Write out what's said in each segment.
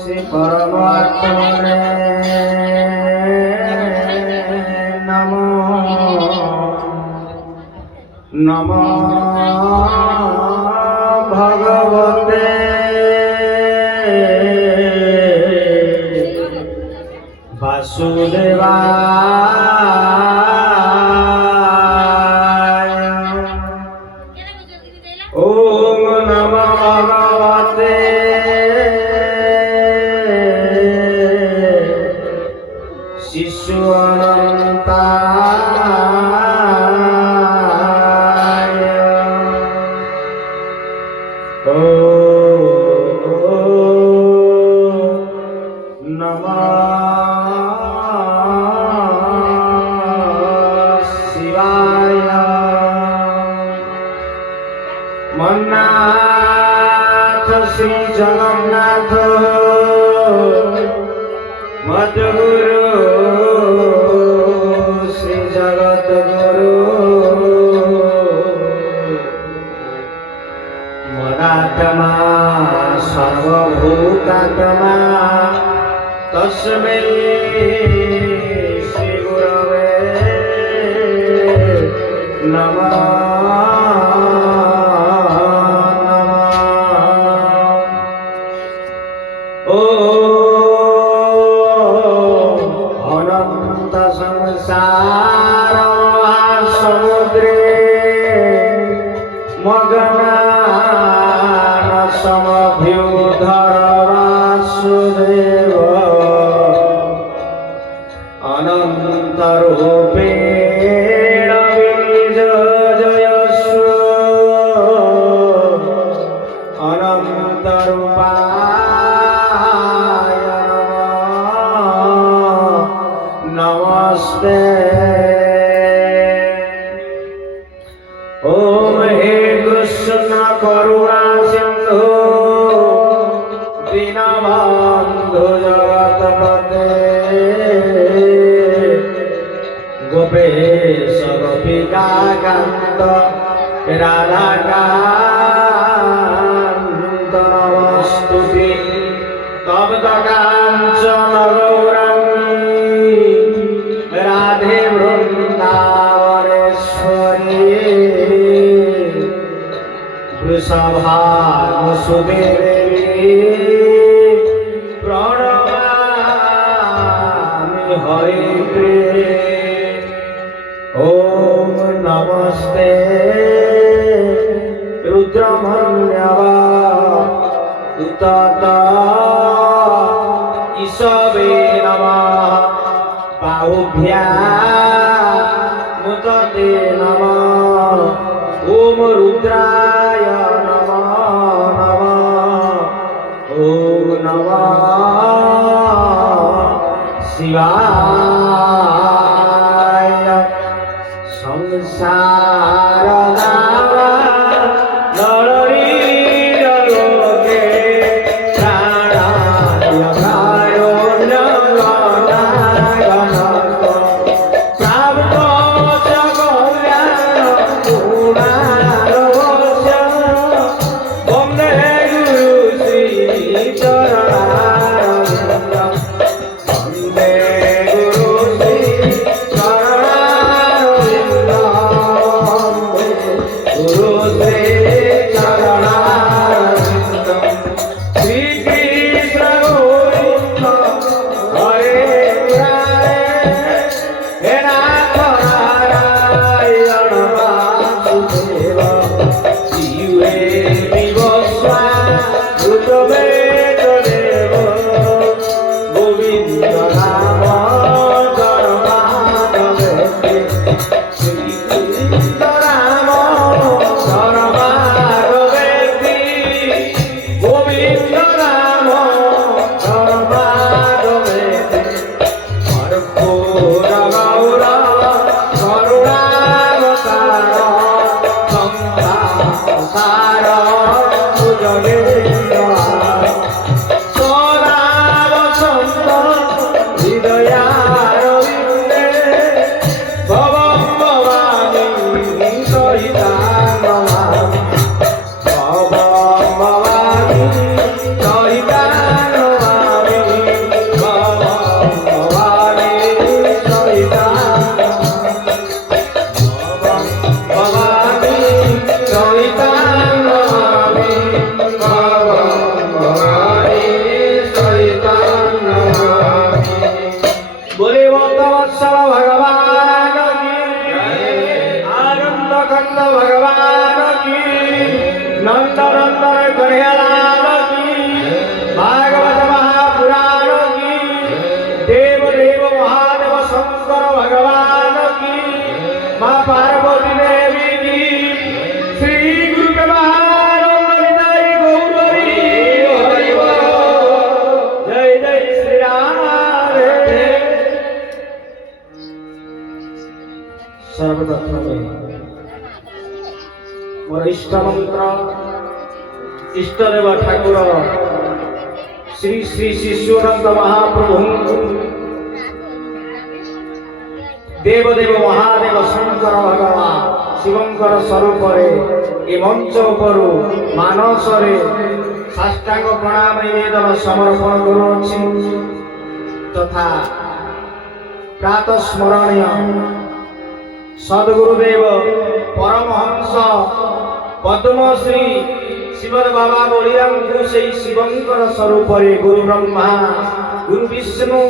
শ্রী পরমাত্মনে নমো নমো ভগবতে বাসুদেবায়। ওম নমো ভগবতে শিশু অনন্তায়। ওম নমো শিবায়। মন্নাথ শ্রী জগন্নাথ মধুগুরু শ্রী জগৎগুরু মদাত্মা সর্বভূতাত্মা তস্मै শ্রী গুরবে নমঃ। অনন্ত সংসার সমুদ্রে মগনান সমভ্যুধর বাসুদেব অনন্ত রূপে জয়স্ব অনন্ত রূপায় নমস্তে। ওম হে কৃষ্ণ করুণা সিন্ধু দীনবন্ধু জগৎপতে গোপেশ গোপিকা কান্ত রাধাকান্ত নমস্তুতে তপ্ত কাঞ্চন গৌরাঙ্গী রাধে বৃন্দাবনেশ্বরী বৃষভানুসুতে দেবী প্রণমামি হরিপ্রিয়ে। ওম নমস্তে রুদ্রমন্যবা উতত ঈশবে নমঃ বাহুভ্যামুততে নমঃ। ওম রুদ্রায় নমঃ নমঃ। ওম নমঃ শিবায়। সংসার দাবা নররীর লোকে প্রাণায় ভারো জগন্নাথ पार्वती देवी की श्री गुरु जय जय श्री राम। सर्वप्रथम मोर इष्ट मंत्र इष्टदेव ठाकुर श्री श्री शिशुनंद महाप्रभु देवदेव महादेव शंकर भगवान शिवंकर स्वरूप ए मंच उपरु मानसरे साष्टांग प्रणाम निवेदन समर्पण करुछि तथा प्रातः स्मरणीय सद्गुरुदेव परमहंस पद्मश्री शिवर बाबा बलिराम से शिवंकर स्वरूप गुरु ब्रह्मा गुरु विष्णु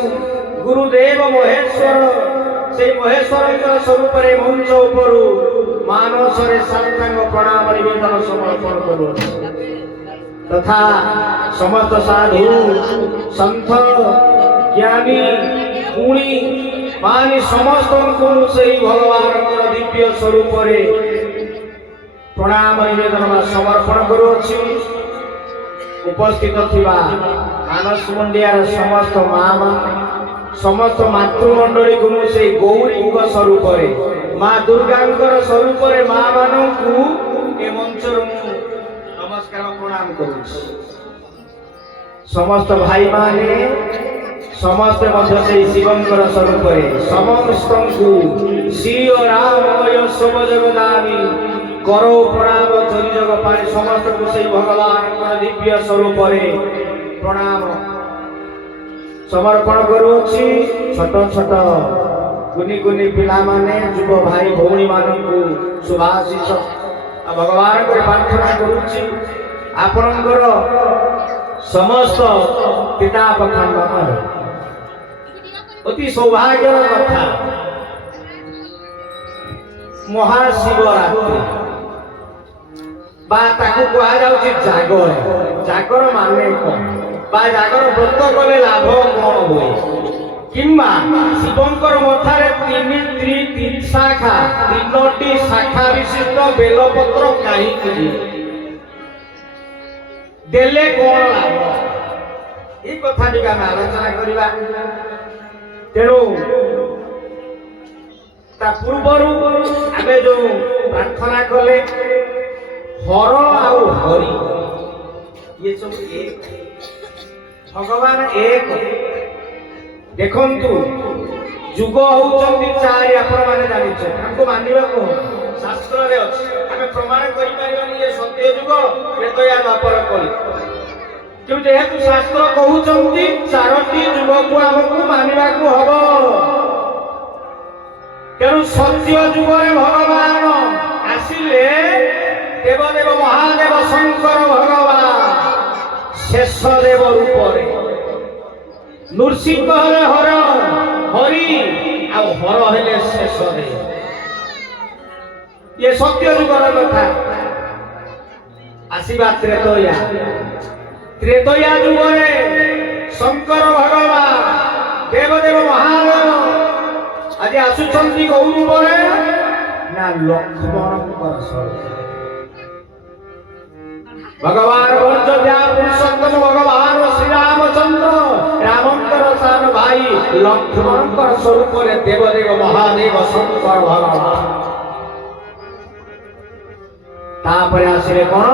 गुरुदेव महेश्वर से महेश्वर स्वरूप मंच उपरु मानसरे साष्टांग प्रणाम निवेदन समर्पण करू तथा समस्त साधु संत ज्ञानी गुणी मानी समस्त को से भगवान दिव्य स्वरूप प्रणाम निवेदन समर्पण करुछि। उपस्थित थिबा मानस मुंडियार समस्त माँ समस्त मातृमंडली को से गौरी स्वरूप माँ दुर्गा स्वरूप माँ मानू ए मंच नमस्कार प्रणाम करुछि। समस्त भाई माने समस्त से शिवंकर स्वरूप समस्त को श्री राममय शुभदेवदानी करो प्रणाम चोरी जग पाए समस्त को से भगवान दिव्य स्वरूप प्रणाम समर्पण करुछि। छोट छोट कुनी कुनी पिला माने युव भाई भौणी मानकु शुभाशीष भगवान को प्रार्थना करुछि। आपणकर समस्त पिता पखंड अति सौभाग्य कथा महाशिवरात्रि जागर जागर माने कौन जागर व्रत कले लाभ कौन हुए किंबा शिवंकर मथारे तीन शाखा तीनोटी शाखा विशिष्ट बेलपत्र कहीं देले कौन लाभ ये कथा टी आम आलोचना करवा। तेणु पूर्वर आम जो प्रार्थना कले हर आउ हरि ये सब एक भगवान एक देखंतु जुग होउचंती चारि आपण माने जानिछ हमको मानिबा को शास्त्र रे अछि हमें प्रमाण करि परिबानी ये सत्य जुग त्रेतया द्वापर कली जो जेहेतु शास्त्र कहउचंती चारोटी जुग को हमको मानिबा को हबो। तेणु सत्य जुग रे भगवान आसिले देवदेव महादेव शंकर भगवान शेष देव रूप नृसिंह हर हरि आ हर हेले शेष देव ये सत्य जुगर कथा। आशीर्वा त्रेतया त्रेतया जुगे शंकर भगवान देवदेव महादेव आज आसुचंती कौ रूप ना लक्ष्मण भगवान पुरुषोत्तम भगवान श्री रामचंद्र रामंकर सान भाई लक्ष्मण स्वरूप देवदेव महादेव शंकर भगवान तापर आसिले कौन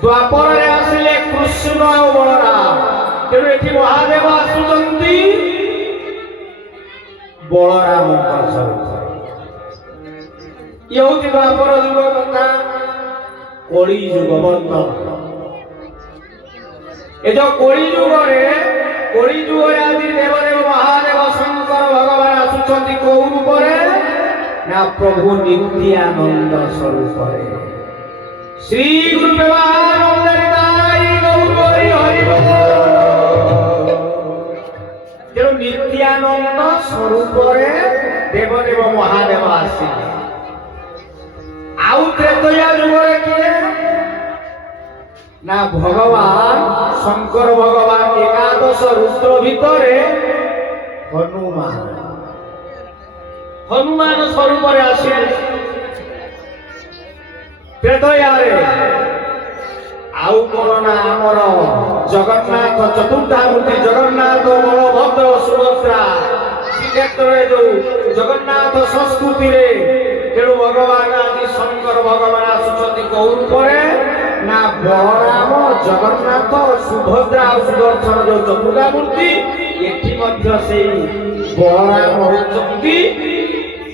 द्वापर आसिले कृष्ण और बलराम। तेणु ये महादेव आसुचंती बलराम स्वरूप ये द्वापर जुग कथा কলি যুগ বর্তমান এই যে কলি যুগে আদি দেবদেব মহাদেব শঙ্কর ভগবান আসুଛନ୍ତି কোউ রূপরে না প্রভু নিত্যানন্দ স্বরূপরে শ্রী গুরু প্রেমানন্দ হৃদয় গৌর হরি হরি যেন নিত্যানন্দ স্বরূপরে দেবদেব মহাদেব আসিলে ଆଉ ତ୍ରେତୟା ଯୁଗରେ କିଏ ନା ଭଗବାନ ଶଙ୍କର ଭଗବାନ ଏକାଦଶ ରୁଦ୍ର ଭିତରେ ହନୁମାନ ସ୍ୱରୂପରେ ଆସିଲେ ତ୍ରେତୟାରେ ଆଉ କଣ ନା ଆମର ଜଗନ୍ନାଥ ଚତୁର୍ଦ୍ଧାମୂର୍ତ୍ତି ଜଗନ୍ନାଥ ବଳଭଦ୍ର ସୁଭଦ୍ରା ଶ୍ରୀକ୍ଷେତ୍ରରେ ଯୋଉ ଜଗନ୍ନାଥ ସଂସ୍କୃତିରେ ତେଣୁ ଭଗବାନ ଆଜି ଶଙ୍କର ଭଗବାନ ଆସୁଛନ୍ତି କୋଉ ରୂପରେ ନା ବଳରାମ ଜଗନ୍ନାଥ ସୁଭଦ୍ରା ଆଉ ସୁଦର୍ଶନ ଯୋଉ ଚତୁର୍ଦ୍ଧାମୂର୍ତ୍ତି ଏଠି ମଧ୍ୟ ସେଇ ବଳରାମ ହେଉଛନ୍ତି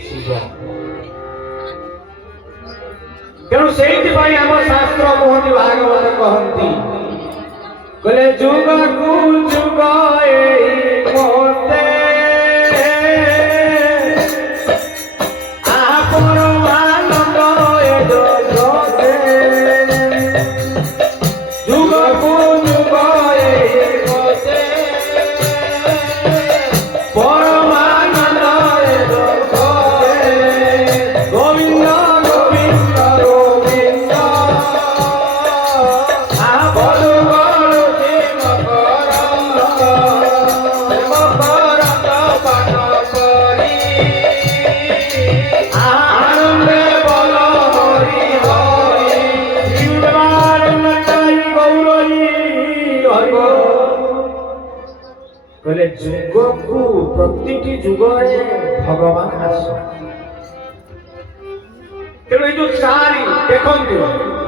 ଶିବ ତେଣୁ ସେଇଥିପାଇଁ ଆମ ଶାସ୍ତ୍ର କୁହନ୍ତି ଭାଗବତ କହନ୍ତି କହିଲେ ଯୁଗକୁ ଯୁଗ ଏଇ ମୋତେ ଯୁଗକୁ ପ୍ରତିଟି ଯୁଗରେ ଭଗବାନ ଆସନ୍ତି ତେଣୁ ଏଇ ଯୋଉ ଚାରି ଦେଖନ୍ତୁ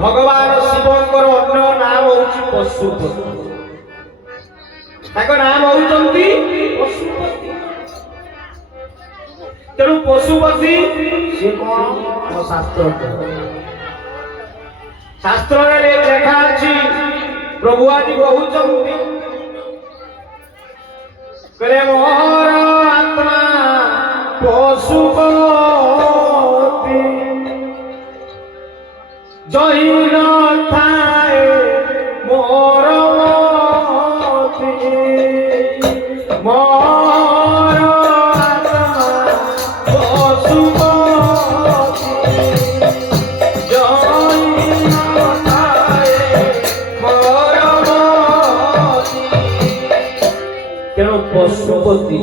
ଭଗବାନ ଶିବଙ୍କର ଅନ୍ୟ ନାମ ହଉଛି ପଶୁପତି ତାଙ୍କ ନାମ ହଉଛନ୍ତି ପଶୁପତି ତେଣୁ ପଶୁପତି ସେ କଣ ଶାସ୍ତ୍ରରେ ଲେଖା ଅଛି ପ୍ରଭୁ ଆଜି କହୁଛନ୍ତି करे मोर आत्मा पशुपति जही न थाए मोर मोर आत्मा पशुपति जही न थाए मोर तेणु पशुपति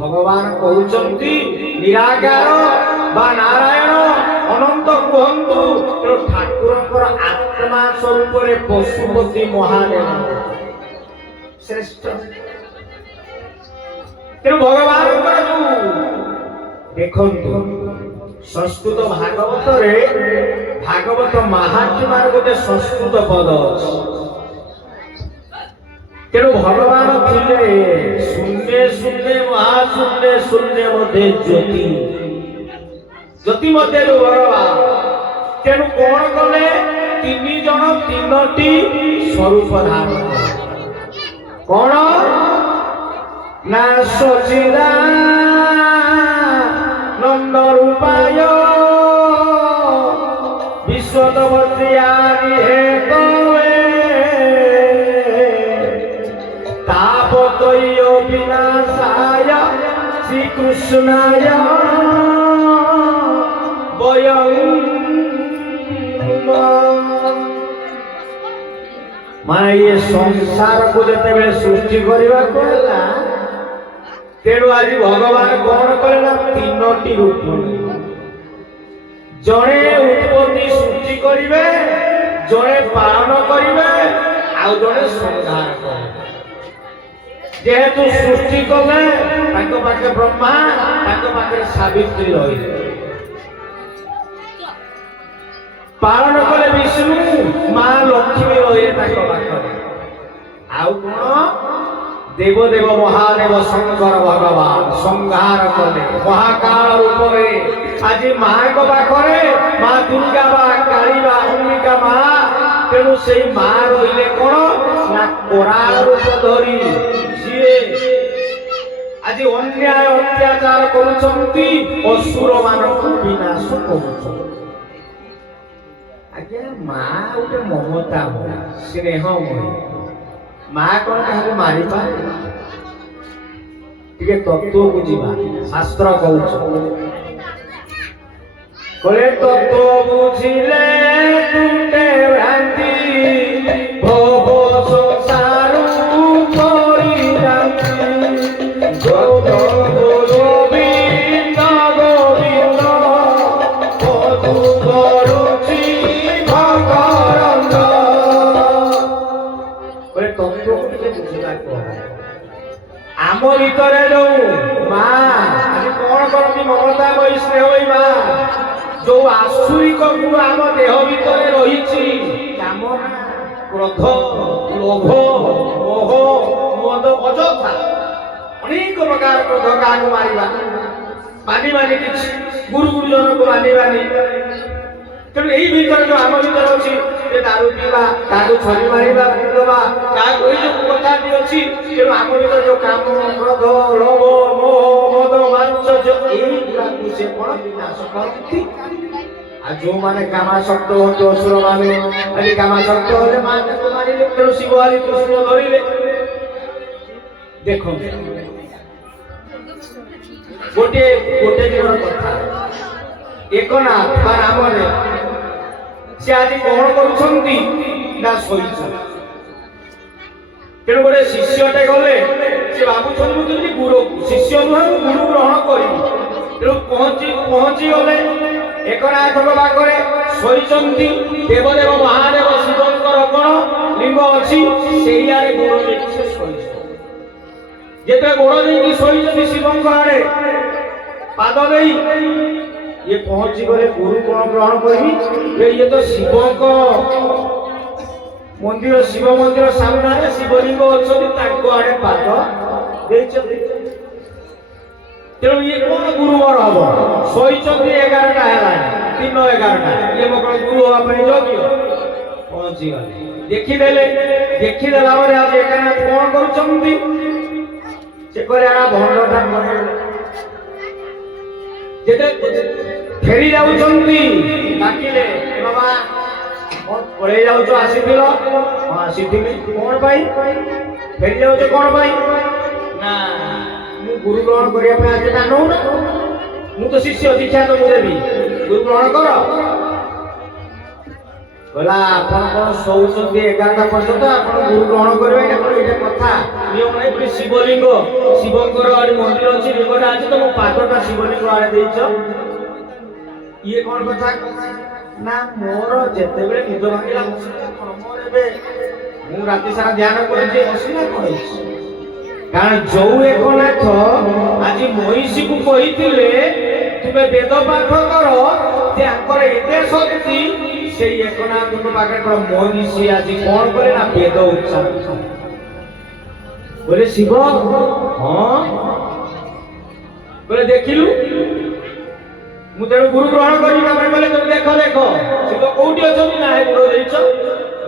भगवान कहते निराकार बा नारायण अनंत कहतु तेणु ठाकुर आत्मा स्वरूप पशुपति महादेव श्रेष्ठ तेणु भगवान जो देखु संस्कृत भागवत भागवत महात्मार गोटे संस्कृत पद अच्छी तेणु भगवान थे शून्य शून्य महाशून्य शून्य मध्य ज्योति ज्योति मध्य जो भगवान तेणु कौन कले तीन जन तीनटी स्वरूप धारण कौन ना सच्चिदानंद रूपाय विश्वदवत्यादि हेतवे तापत्रय विनाशाय श्री कृष्णाय वयं माने ये संसार को जते बेले सृष्टि करबा को हला तेणु आज भगवान कौन कले ना तीनोटी रूप जड़े उत्पत्ति सृष्टि करिवे जड़े पालन करिवे आ जड़े संहार करिवे जेहेतु सृष्टि कले ताको पाखे ब्रह्मा ताको पाखे सावित्री रहिले पालन कले विष्णु मां लक्ष्मी रहिले ताको पाखे आउ कोन देवदेव महादेव शंकर भगवान संहार कले महाकाल रूपरे आज मां को पाखरे मां दुर्गा बा काली बा अंबिका मां ତେଣୁ ସେଇ ମା ରହିଲେ କଣ ନା କୋରାଳ ରୂପ ଧରି ସିଏ ଆଜି ଅନ୍ୟାୟ ଅତ୍ୟାଚାର କରୁଛନ୍ତି, ଅସୁର ମାନଙ୍କୁ ବିନାଶ କରୁଛନ୍ତି। ଆଜ୍ଞା ମା ଗୋଟେ ମମତାମୟ ସ୍ନେହମୟ। ମା କଣ କାହାକୁ ମାରିପାରେ? ଟିକେ ତତ୍ତ୍ୱ ବୁଝିବା। ଶାସ୍ତ୍ର କହୁଛି କହିଲେ ତତ୍ତ୍ୱ ବୁଝିଲେ ତୁଟେ ଭ୍ରାନ୍ତି ଭବ ସଂସାରୁ କରିଯାନ୍ତି। ଗୋବିନ୍ଦ ଗୋବିନ୍ଦ ପଦୁ କରୁଛି ଭଗରନ୍ଦ। କହିଲେ ତତ୍ତ୍ୱକୁ ଟିକେ ବୁଝିବା କହ। ଆମ ଭିତରେ ଯୋଉ ମା ଆଜି କଣ କରନ୍ତି ମମତା ସ୍ନେହ ମା ଯୋଉ ଆସୁରିକ ଗୁଣ ଆମ ଦେହ ଭିତରେ ରହିଛି, କାମନା କ୍ରୋଧ ଲୋଭ ମୋହ ମଦ ଅଯଥା ଅନେକ ପ୍ରକାର କ୍ରୋଧ କାହାକୁ ମାରିବା ମାନିବାନି, କିଛି ଗୁରୁ ଗୁରୁଜନକୁ ମାନିବାନି। ତେଣୁ ଏଇ ଭିତରେ ଯୋଉ ଆମ ଭିତରେ ଅଛି ଯେ ଦାରୁ ପିଇବା, କାହାକୁ ଛରି ମାରିବା, ପିଇଦବା, କାହାକୁ ଏଇ ଯୋଉ କଥାଟି ଅଛି, ତେଣୁ ଆମ ଭିତରେ ଯୋଉ କାମ କ୍ରୋଧ ଲୋଭ ମୋହ ମଦ ମାତ୍ସର୍ଯ୍ୟ ଏଇଗୁଡାକୁ ସେ କଣ ବିନାଶ କରନ୍ତି। ଆଉ ଯୋଉମାନେ କାମାସକ୍ତ ହୁଅନ୍ତି ଅସୁର ମାନେ, ଆଜି କାମାସକ୍ତ ହେଲେ ମା ତାକୁ ମାରିଲେ, ତେଣୁ ଶିବ ଆଜି କୃଷ୍ଣ ଧରିଲେ। ଦେଖନ୍ତୁ ଗୋଟିଏ ଦିନର କଥା, ଏକନାଥ ବା ନାମରେ ସେ ଆଜି କଣ କରୁଛନ୍ତି ନା ଶୋଇଛନ୍ତି। ତେଣୁ ଗୋଟେ ଶିଷ୍ୟଟେ ଗଲେ ସେ ଭାବୁଛନ୍ତି ମୁଁ କେମିତି ଗୁରୁ ଶିଷ୍ୟ ନୁହେଁ ମୁଁ ଗୁରୁ ଗ୍ରହଣ କରିବି। ତେଣୁ ପହଞ୍ଚି ଗଲେ ଏକନାଥଙ୍କ ପାଖରେ ଶୋଇଛନ୍ତି। ଦେବଦେବ ମହାଦେବ ଶିବଙ୍କର କଣ ଲିଙ୍ଗ ଅଛି, ସେଇଆରେ ଗୋଡ଼ ଦେଇକି ସେ ଶୋଇଛନ୍ତି। ଯେତେବେଳେ ଗୋଡ଼ ଦେଇକି ଶୋଇଛନ୍ତି ଶିବଙ୍କ ଆଡେ ପାଦ ଦେଇ ଇଏ ପହଞ୍ଚି ଗଲେ ଗୁରୁ କଣ ଗ୍ରହଣ କରିବି। ଇଏ ତ ଶିବଙ୍କ ମନ୍ଦିର, ଶିବ ମନ୍ଦିର ସାମ୍ନାରେ ଶିବଲିଙ୍ଗ ଅଛନ୍ତି, ତାଙ୍କ ଆଡେ ପାଦ ଦେଇଛନ୍ତି। ତେଣୁ ଇଏ କଣ ଗୁରୁ ମୋର ହବ? ଶୋଇଛନ୍ତି 11ଟା ହେଲାଣି, ଦିନ 11ଟା, ଇଏ ମୋ କଣ ଗୁରୁ ହବା ପାଇଁ ଯୋଗ୍ୟ? ପହଞ୍ଚିଗଲେ ଦେଖିଦେଲା ପରେ ଆଜି ଏକନାଥ କଣ କରୁଛନ୍ତି? ସେ କହିଲେ ଭଣ୍ଡଟା ଯେତେ ଫେରି ଯାଉଛନ୍ତି ଡାକିଲେ, ବାବା ପଳେଇ ଯାଉଛ, ଆସିଥିଲ? ହଁ ଆସିଥିଲି। କଣ ପାଇଁ ଫେରି ଯାଉଛ? କଣ ପାଇଁ? ନା ମୁଁ ଗୁରୁ ଗ୍ରହଣ କରିବା ପାଇଁ ଆଜି ନା ନଉନ, ମୁଁ ତ ଶିଷ୍ୟ, ଦୀକ୍ଷା ତ ମୁଁ ଦେବି, ଗୁରୁ ଗ୍ରହଣ କର। କହିଲା ଆପଣ କଣ ଶୋଉଛନ୍ତି 11ଟା ପର୍ଯ୍ୟନ୍ତ, ଆପଣ ଗୁରୁ ଗ୍ରହଣ କରିବେ? ଏଇଟା କଥା ନିୟମ ନାହିଁ। ପୁଣି ଶିବଲିଙ୍ଗ, ଶିବଙ୍କର ମନ୍ଦିର ଅଛି, ଲିଙ୍ଗଟା ଅଛି, ତ ମୋ ପାଦଟା ଶିବଲିଙ୍ଗ ଆଡେ ଦେଇଛ। ଇଏ କଣ କଥା ନା ମୋର ଯେତେବେଳେ ନିଦ ଭାଙ୍ଗିଲା ମୋର ଏବେ ମୁଁ ରାତି ସାରା ଧ୍ୟାନ କରିଛି, ବସିଲା କଣ ହେଇଛି? କାରଣ ଯୋଉ ଏକନାଥ ଆଜି ମହିଷୀକୁ କହିଥିଲେ ତୁମେ ବେଦ ପାଠ କର, ତାଙ୍କର ଏତେ ଶକ୍ତି, ସେଇ ଏକନାଥଙ୍କ ପାଖରେ କଣ ମହିଷୀ ଆଜି କଣ କଲେ ନା ବେଦ ଉଚ୍ଚାରଣ ବୋଲେ ଶିବ। ହଁ ବୋଲେ ଦେଖିଲୁ, ମୁଁ ତେଣୁ ଗୁରୁ ଗ୍ରହଣ କରିବି। ଆମେ କହିଲେ ତମେ ଦେଖ ଶିବ କୋଉଠି ଅଛନ୍ତି? ନା ଗୁରୁ ଦେଇଛ,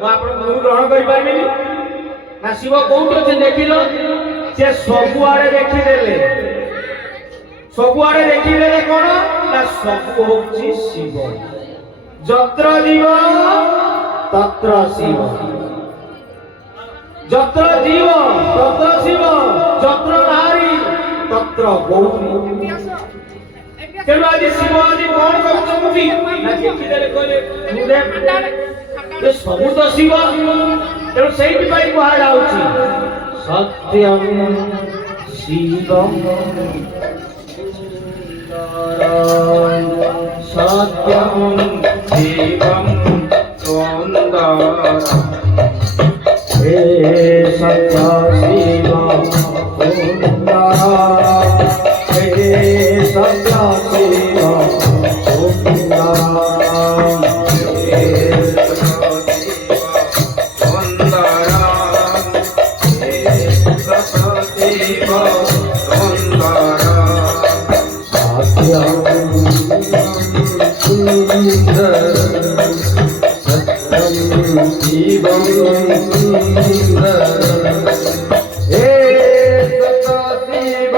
ମୁଁ ଆପଣଙ୍କୁ ଗୁରୁ ଗ୍ରହଣ କରିପାରିବିନି। ନା ଶିବ କୋଉଠି ଅଛି ଦେଖିଲ? ସେ ସବୁଆଡେ ଦେଖିଦେଲେ କଣ ନା ସବୁ ହଉଛି ଶିବ। ଯତ୍ର ଜୀବ ତତ୍ର ଶିବ, ଯତ୍ର ଜୀବ ତତ୍ର ଶିବ, ଯତ୍ର ନାରୀ ତତ୍ର ଗୌରୀ। ତେଣୁ ଆଜି ଶିବ ଆଜି କଣ କରୁଛନ୍ତି ନା ଦେଖିଦେଲେ, କହିଲେ ସବୁ ତ ଶିବ। ତେଣୁ ସେଇଥିପାଇଁ କୁହାଯାଉଛି ସତ୍ୟଂ ଶିବଂ ସତ୍ୟଂ ଶିବଂ ସୁନ୍ଦରଂ। हे सत्य शिव सुंदरं, हे सत्य शिव सुंदरं, हे सत्यं शिवं सुन्दरम् हे सदाशिव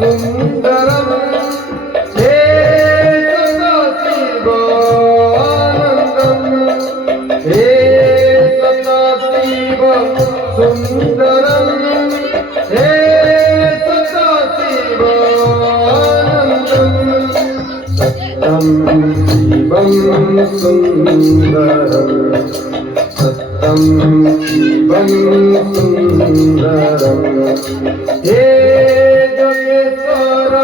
सुन्दरम् हे सदाशिवानन्दम् हे सदाशिव सुन्दरम् हे सदाशिवानन्दम् सत्यं शिवं सुन्दरम् सत्यं शिवं सुन्दरम् हे जगेश्वर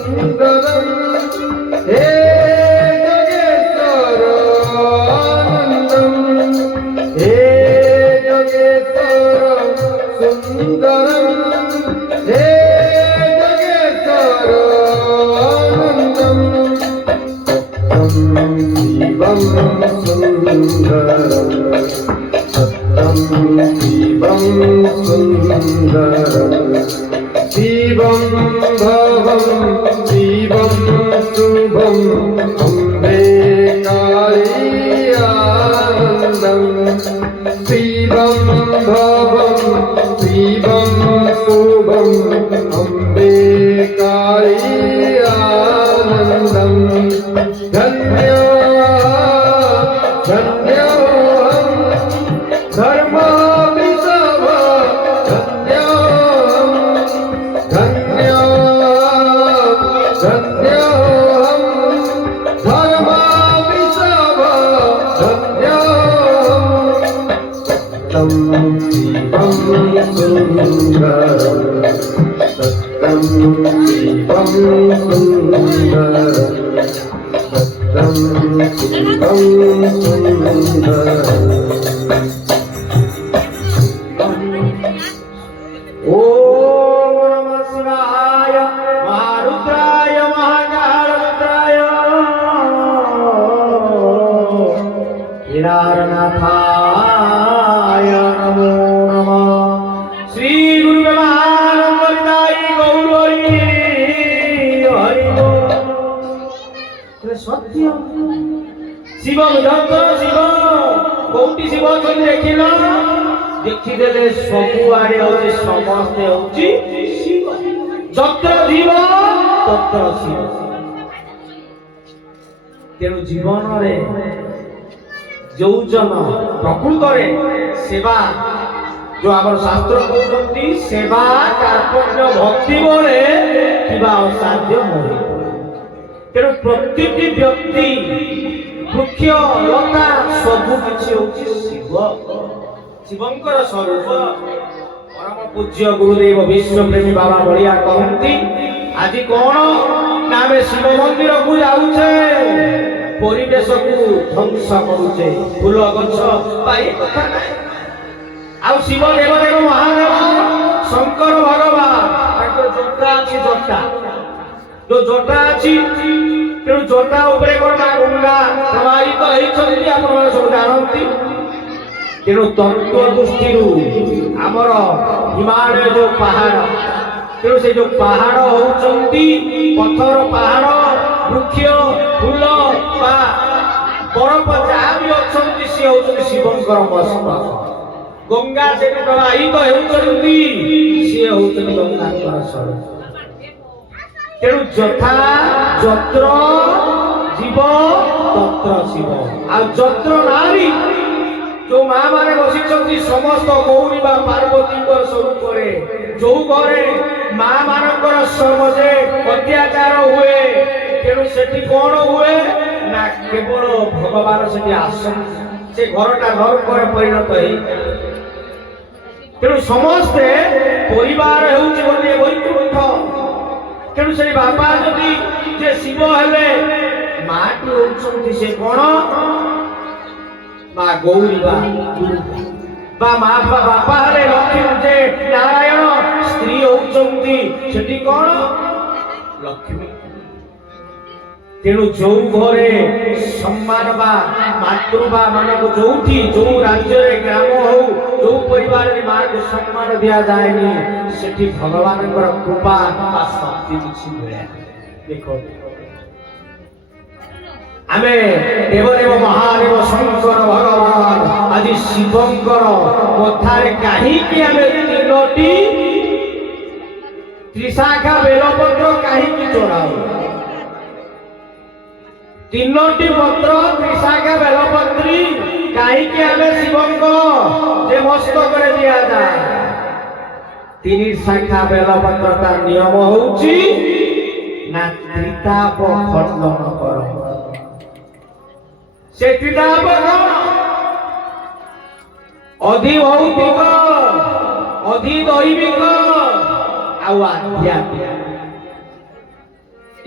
सुन्दरम् हे जगेश्वर आनन्दम् हे जगेश्वर सुन्दरम् हे जगेश्वर आनन्दम् सत्यं शिवं सुन्दरम् सत्यं शिवं सुन्दरम् शिवं भवं शिवं शुभम् अम्बे काली आनन्दम् शिवं भवं शिवं शुभम् अम्बे काली आनन्दम् धन्योऽहं धर्माभिषव धन्योऽहं धर्माभिषव सत्यं शिवं सुन्दरम् सत्यं शिवं सुन्दरम् सत्यं शिवं सुन्दरम् ओम नमः शिवाय महारुद्राय महाकालरुद्राय केदारनाथाय नमो नमः श्री गुरु ब्रह्मानंददायी गौरी हरि बोल सत्य शिव विधत्त शिव कोटि शिव अछंती देखिल देखिदेले सबुआड़े होची समस्ते होची शिव जत्र जीव तत्र शिव तेणु जीवन रे जो जन प्रकृत रे सेवा जो आमर शास्त्र कहते सेवा कार्पण्य भक्ति बोले किबा असाध्य मोहि तेणु प्रत्येक व्यक्ति वृक्ष लता सबु किछि होची शिव शिवंकर स्वरूप परम पूज्य गुरुदेव विश्वप्रेमी बाबा बलिया कहती आज कौन ना आम शिव मंदिर को जाऊे परिवेश को ध्वंस करुचे फूल गछ कथा ना आ शिव देवदेव महादेव शंकर भगवान जटा अच्छी जटा जो जटा अच्छी तेणु जटा उपरे गंगा प्रवाहित होती आप सब जानती तेणु तत्व दृष्टि आमर हिमालय जो पहाड़ तेणु से जो पहाड़ होती पथर पहाड़ वृक्ष फूल बरफ जहाँ भी अच्छा सी होती शिवंकर मस्तक गंगा से प्रवाहित होती सी होती गंगाकर स्वरूप तेणु यथा जत्र जीव तत्र शिव आ जत्र नारी जो माँ माने बसी समस्त गौरी बा पार्वती स्वरूप जो घरे माँ मानकर समझे अत्याचार हुए तेणु सेठी कौन हुए ना केवल भगवान सेठी आसन से घरटा नरक परिणत हो तेणु समस्ते परिवार होउछि गोटे वैकुंठ तेणु से बापा जदि जे शिव हेले माटी होउछन्ति से कौन माँ गौरी बा माँ बापा हेले लक्ष्मी जे नारायण स्त्री होउछन्ति सेठी कौन लक्ष्मी तेणु जो घरे सम्मान बा मातृबा मानक जोठी जो राज्य ग्राम हो जो परिवार माँ को सम्मान दिया जाएनी सेठी भगवान कृपा शक्ति किसी मिले देखो आमे देवदेव महादेव शंकर भगवान ଆଜି ଶିବଙ୍କର କଥାରେ କାହିଁକି ଆମେ ତିନୋଟି ତ୍ରିଶାଖା ବେଲପତ୍ର କାହିଁକି ଚଢାଉ? ତିନୋଟି ପତ୍ର ତ୍ରିଶାଖା ବେଲପତ୍ରୀ କାହିଁକି ଆମେ ଶିବଙ୍କ ଯେ ମସ୍ତକରେ ଦିଆଯାଏ? ତିନି ଶାଖା ବେଲପତ୍ର ତାର ନିୟମ ହଉଛି ନା ତ୍ରିତାପ ଖଣ୍ଡନ କର। ସେ ତ୍ରିତାପ କଣ? ଅଧିଭୌତିକ, ଅଧିଦୈବିକ ଆଉ ଆଧ୍ୟାତ୍ମିକ।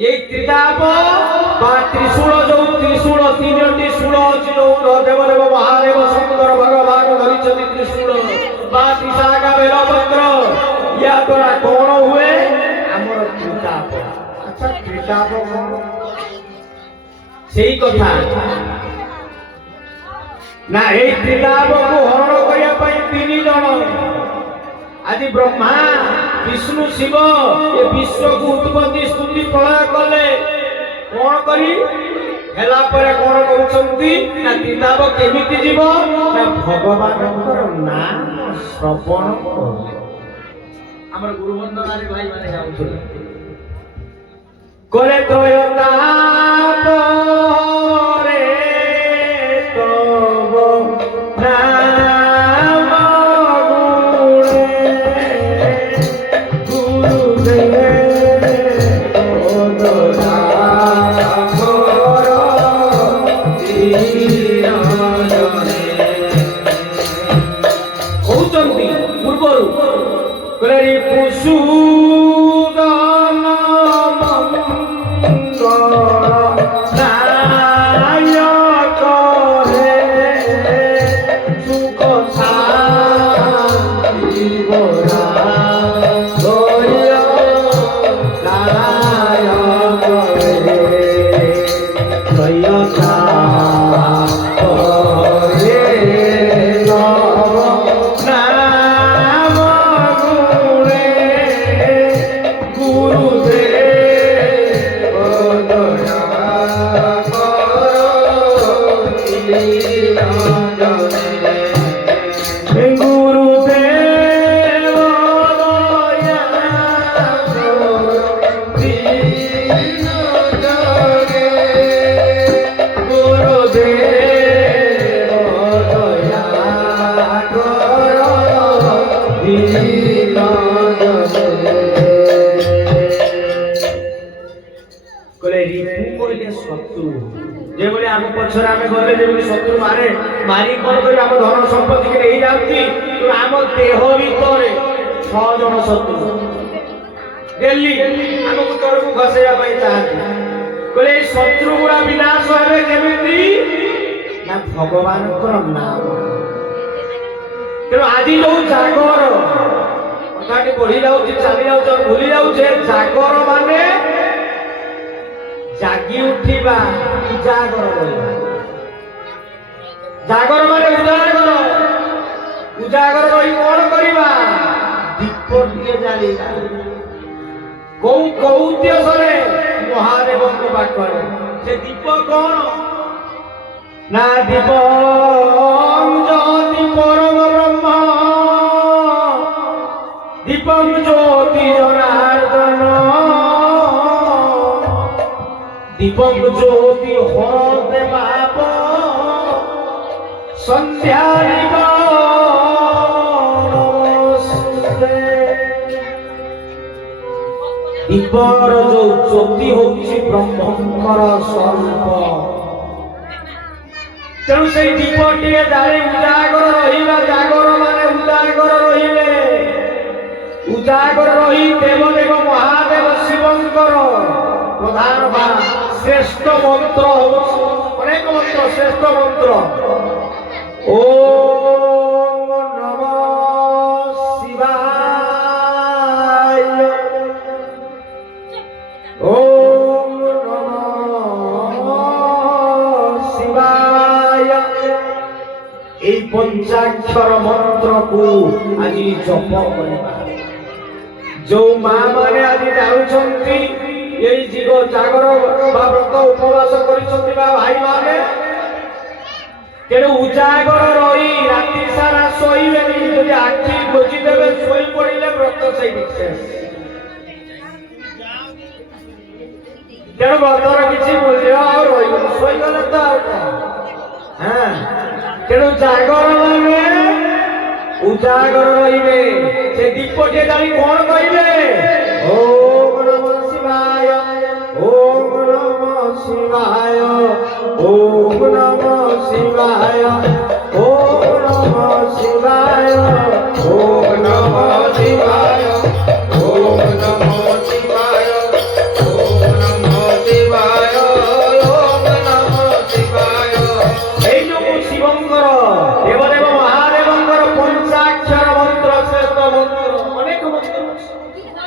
এই ত্রিতাপ বা ত্রিশূল ଯୋଉ ତ୍ରିଶୂଳ ତିନୋଟି ଶୂଳ ଅଛି, ଯୋଉ ଦେବଦେବ ମହାଦେବ ଶଙ୍କର ଭଗବାନ ଧରିଛନ୍ତି ତ୍ରିଶୂଳ ବା ତ୍ରିଶାଖା ବେଲପତ୍ର, ୟା ଦ୍ୱାରା କଣ ହୁଏ? ଆମର ତ୍ରିତାପ। ଆଚ୍ଛା ତ୍ରିତାପ କଣ? ସେଇ କଥା ନା এই ତ୍ରିତାପକୁ ହରଣ କରିବା ପାଇଁ ତିନି ଜଣ, ଆଜି ବ୍ରହ୍ମା ବିଷ୍ଣୁ ଶିବ ଏ ବିଶ୍ୱକୁ ଉତ୍ପତ୍ତି ସ୍ତୁତି ପ୍ରଳୟ କଲେ। କଣ କରି ହେଲା ପରେ କଣ କରୁଛନ୍ତି ନା ତ୍ରିତାପ କେମିତି ଯିବ ନା ଭଗବାନଙ୍କର ନାମ ଶ୍ରବଣ କଲେ। ଆମର ଗୁରୁ ବନ୍ଦନାରେ ଭାଇ ମାନେ ଯାଉଥିଲେ କଲେ ତ୍ରୟତାପରେ ତବ ନାମ ଗୁଣେ ଗୁରୁଦେବ କହୁଛନ୍ତି ପୂର୍ବରୁ କହିଲେ ପୁଷୁଦନ ମଙ୍ଗଳ ନାୟକ ରେ ସୁଖ ଶାନ୍ତି ବରା ନାରାୟଣ ରେ ତ୍ରୟତା যেভাবে ଆମ ପଛରେ ଆମେ ଗଲେ ଯେମିତି ଶତ୍ରୁ ମାରେ ମାରି କଣ କରି ଆମ ଧନ ସମ୍ପତ୍ତି ନେଇ ଯାଉଛି, ଆମ ଦେହ ଭିତରେ 6 ଜଣ ଶତ୍ରୁ ଡେଲି ଆମକୁ ତଳକୁ ଖସେଇବା ପାଇଁ ଚାହାନ୍ତି। କହିଲେ ଏଇ ଶତ୍ରୁ ଗୁଡା ବିନାଶ ହେବେ କେମିତି ନା ଭଗବାନଙ୍କର ନାମ। ତେଣୁ ଆଜି ଯୋଉ ଜାଗର କଥାଟି ବଢି ଯାଉଛି, ଚାଲି ଯାଉଛି, ଭୁଲି ଯାଉଛେ, ଜାଗର ମାନେ ଜାଗି ଉଠିବା, ଉଜାଗର କରିବା। ଜାଗର ମାନେ ଉଜାଗର। ଉଜାଗର ରହି କଣ କରିବା? ଦୀପ ଟିକେ ଜାଳିବା। କୋଉ କୋଉ ଦେଶରେ ମହାଦେବଙ୍କ ପାଖରେ ସେ ଦୀପ କଣ ନା ଦୀପ ଜ୍ୟୋତି ପରମ ବ୍ରହ୍ମ, ଦୀପಂ ଜ୍ୟୋତି ଜନାର୍ଦ୍ଦନ, দীপক জ্যোতি হতে পাপ সন্ধ্যা দীপর ଯୋଉ ଜ୍ୟୋତି ହଉଛି ବ୍ରହ୍ମଙ୍କର ସ୍ୱରୂପ। ତେଣୁ ସେଇ ଦୀପଟିଏ ଜାଳି ଉଜାଗର ରହିବା। ଜାଗର ମାନେ ଉଜାଗର ରହିଲେ, ଉଜାଗର ରହି ଦେବଦେବ ମହାଦେବ ଶିବଙ୍କର প্রধান বা শ্রেষ্ঠ মন্ত্র হচ্ছে, অনেক মন্ত্র, শ্রেষ্ঠ মন্ত্র ওম নমঃ শিবায়, ওম নমঃ শিবায়। এই পঞ্চাক্ষর মন্ত্রକୁ ଆଜି ଜପ କରିବା। ଯୋଉ ମା ମାନେ ଆଜି ଯାଉଛନ୍ତି এই জীব জাগর বা ব্রত উপবাস କରିଛନ୍ତି ବା ଭାଇ ମାନେ, ତେଣୁ ଉଜାଗର ରହି ମନ୍ତ୍ର ସେଇଠି ଶେଷ। ତେଣୁ ବ୍ରତର କିଛି ମୂଲ୍ୟ ଆଉ ରହିବନି, ଶୋଇଗଲେ ତ ଆଉ କଣ। ତେଣୁ ଜାଗର ମାନେ ଉଜାଗର ରହିବେ। ସେ ଦୀପଟିଏ ଜାଳି କଣ କହିବେ? ଓମ୍ ନମଃ ଶିବାୟ, ଓମ୍ ନମଃ ଶିବାୟ, ଓମ୍ ନମଃ ଶିବାୟ, ଓମ୍ ନମଃ ଶିବାୟ, ଓମ୍ ନମଃ ଶିବାୟ, ଓମ୍ ନମଃ ଶିବାୟ, ଓମ୍ ନମଃ ଶିବାୟ, ଓମ୍ ନମଃ ଶିବାୟ। এই ଯୋଉ ଶିବଙ୍କର ଦେବଦେବ ମହାଦେବଙ୍କର ପଞ୍ଚାକ୍ଷର ମନ୍ତ୍ର, ଶ୍ରେଷ୍ଠ ମନ୍ତ୍ର, ଅନେକ ମନ୍ତ୍ର ଅଛି,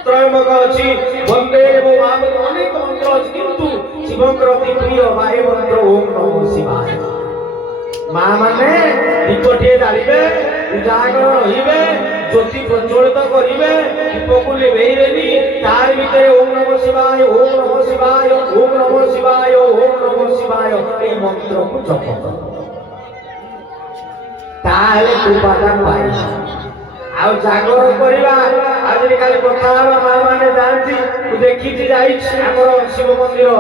ତ୍ରୟମ୍ବକ ଅଛି, ବନ୍ଦେ ଦେବ ମହାଦେବ, ଅନେକ ମନ୍ତ୍ର ଅଛି, କିନ୍ତୁ ଶିବଙ୍କର ଅତି ପ୍ରିୟ ବାହ୍ୟ ମନ୍ତ୍ର ଓମ୍ ନମଃ ଶିବାୟ। ମା ମାନେ ଦୀପଟିଏ ଜାଳିବେ, ଉଜାଗର ରହିବେ, ଜ୍ୟୋତି ପ୍ରଜ୍ୱଳିତ କରିବେ, ଦୀପକୁ ଲିଭେଇବେନି, ତାର ଭିତରେ ଓମ୍ ନମଃ ଶିବାୟ, ଓମ୍ ନମଃ ଶିବାୟ, ଓମ୍ ନମଃ ଶିବାୟ, ଓମ୍ ନମଃ ଶିବାୟ এই ମନ୍ତ୍ରକୁ ଜପ କର, ତାହେଲେ କୃପାଟା ପାଇବ। ଆଉ ଜାଗର କରିବା, ଆଜି କାଲି କଥା ହେବା, ମା ମାନେ ଯାଆନ୍ତି, ମୁଁ ଦେଖିଛି, ଯାଇଛି ଆମର ଶିବ ମନ୍ଦିର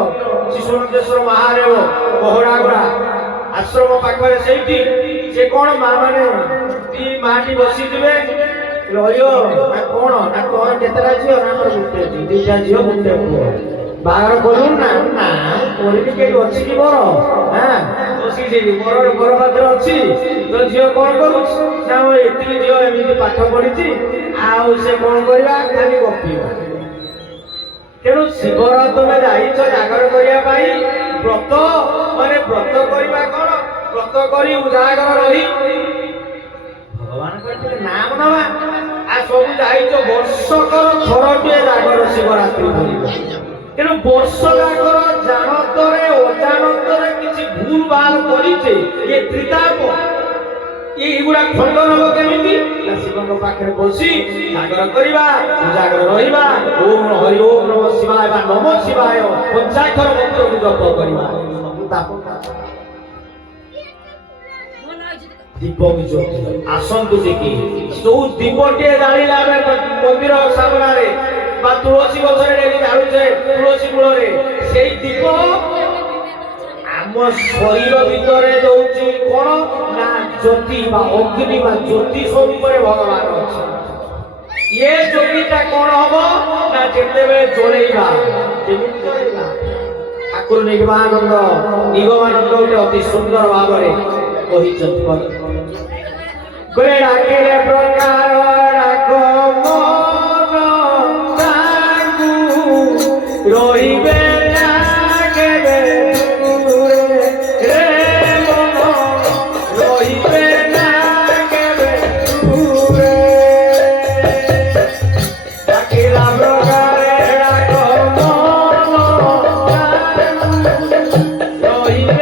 ଶିଶୁନନ୍ଦେଶ୍ୱର ମହାଦେବ ବହଡ଼ାଗୁଡ଼ା ଆଶ୍ରମ ପାଖରେ, ସେଇଠି ସେ କଣ ମା ମାନେ ଦି ମାଟି ବସିଥିବେ, ରହିବ ନା କଣ, ନା ତୋର କେତେଟା ଝିଅ, ନା ଆମର ଗୋଟେ ଝିଅ, ଦିଟା ଝିଅ ଗୋଟେ ପୁଅ, ବାହାଘର କଲୁ ନା, ନା କରିବି, କେଠି ଅଛି କି ବର, ବସିଛି ବର ପାତ୍ର ଅଛି, ତ ଝିଅ କଣ କରୁଛି, ନା ଏତିକି ଝିଅ ଏମିତି ପାଠ ପଢିଛି, ଆଉ ସେ କଣ କରିବା, ଖାଲି ଗପିବ। ତେଣୁ ଶିବର ତମେ ଯାଇଛ ଜାଗର କରିବା ପାଇଁ, ବ୍ରତ ମାନେ ବ୍ରତ କରିବା କଣ, ବ୍ରତ କରି ଉଜାଗର ରହି ଭଗବାନ କହିଥିଲେ ନାମ ନବା, ଆଉ ସବୁ ଯାଇଛ ବର୍ଷକର ଥରଟିଏ ଜାଗର ଶିବରାତ୍ରି କରିବ। ତେଣୁ ବର୍ଷ ଜାଗର ଜାଣତରେ ଅଜାଣତରେ କିଛି ଭୁଲ ଭାଲ କରିଛେ, ଇଏ ତ୍ରିତାପ, ଏଇଗୁଡା ଖଣ୍ଡନ ହବ କେମିତି, ନା ଶିବଙ୍କ ପାଖରେ ବସି ଜାଗର କରିବା, ଉଜାଗର ରହିବା, ଓମ୍ ହରି ଓମ୍ ନମଃ ଶିବାୟ ବା ନମଃ ଶିବାୟ ପଞ୍ଚାକ୍ଷର ମନ୍ତ୍ରକୁ ଜପ କରିବା। ଦୀପ ଆସନ୍ତୁ ଦେଖି, ଯୋଉ ଦୀପଟିଏ ଜାଳିଲା ଆମେ ମନ୍ଦିର ସାମ୍ନାରେ ବା ତୁଳସୀ ଗଛରେ ଡେଲି ଜାଳୁଛେ, ତୁଳସୀ ମୂଳରେ, ସେଇ ଦୀପ ଆମ ଶରୀର ଭିତରେ ଦଉଛି କଣ, ନା ଜ୍ୟୋତି ବା ଅଗ୍ନି ବା ଜ୍ୟୋତି ସ୍ୱରୂପରେ ଭଗବାନ ଅଛି। ଏ ଜ୍ୟୋତିଟା କଣ ହବ, ନା ଯେତେବେଳେ ଜଳେଇବା, ଯେମିତି ଜଳେଇବା, ଠାକୁର ନିଗମାନନ୍ଦ ଗୋଟେ ଅତି ସୁନ୍ଦର ଭାବରେ କହିଛନ୍ତି, ଡାକିଲେ ପ୍ରକାର ଡାକ ମନ ତାଙ୍କୁ ରହିବେ ନା କେବେ ଦୂରେ, ରେ ମନ ରହିବେ ନା କେବେ ଦୂରେ, ଡାକିଲା ପ୍ରକାରେ ଡାକ ମନ ତାଙ୍କୁ ରହିବେ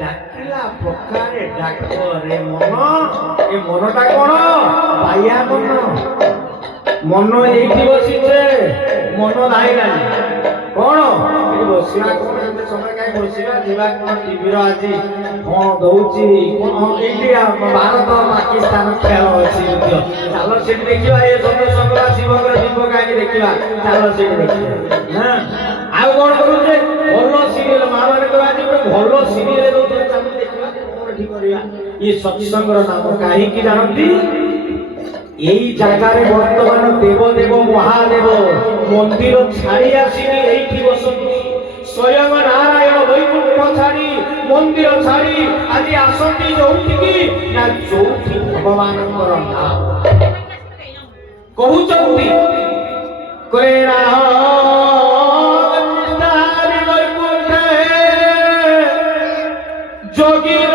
ডাকিলা প্রকারে ডাক রে মন, এই মনটা কোন পাইয়া মন, মন এইটি বসিছে, মন নাই নাই কোন এটি বসিয়া কোন ସମୟ କାହିଁ ବସିବା ଯିବା କଣ ଟିଭିର ଆଜି କଣ ଦଉଛି କଣ ଇଣ୍ଡିଆ ଭାରତ ପାକିସ୍ତାନ ଖେଳ ଅଛି ଯୁଦ୍ଧ ଚାଲ ସେଠି ଦେଖିବା ଏ ଚନ୍ଦ୍ରଶଙ୍କର ଶିବଙ୍କର ଦୀପ କାହିଁକି ଦେଖିବା ଚାଲ ସେଠି ଦେଖିବା ହଁ ଆଉ କଣ କରୁଛେ ଭଲ ସିରିଏଲ ମା ମାନେ କହିବା ଆଜି ଗୋଟେ ଭଲ ସିରିଏଲ ଦଉଥିଲେ ଚାଲ ଦେଖିବା କଣ ଏଠି କରିବା ଏ ସତ୍ସଙ୍ଗର ନାମ କାହିଁକି ଜାଣନ୍ତି এই জায়গায় বর্তমান দেবদেব মহাদেব মন্দির ছাড়ি আসিনি এইটি বসନ୍ତି স্বয়ং নারায়ণ বৈকুণ্ঠ ছাড়ি মন্দির ছাড়ি আজ আসନ୍ତି ଯୋଉଠିକି ନା ଯୋଉଠି ଭଗବାନଙ୍କର ନାମ କହୁଛନ୍ତି କରେଣା যোগীর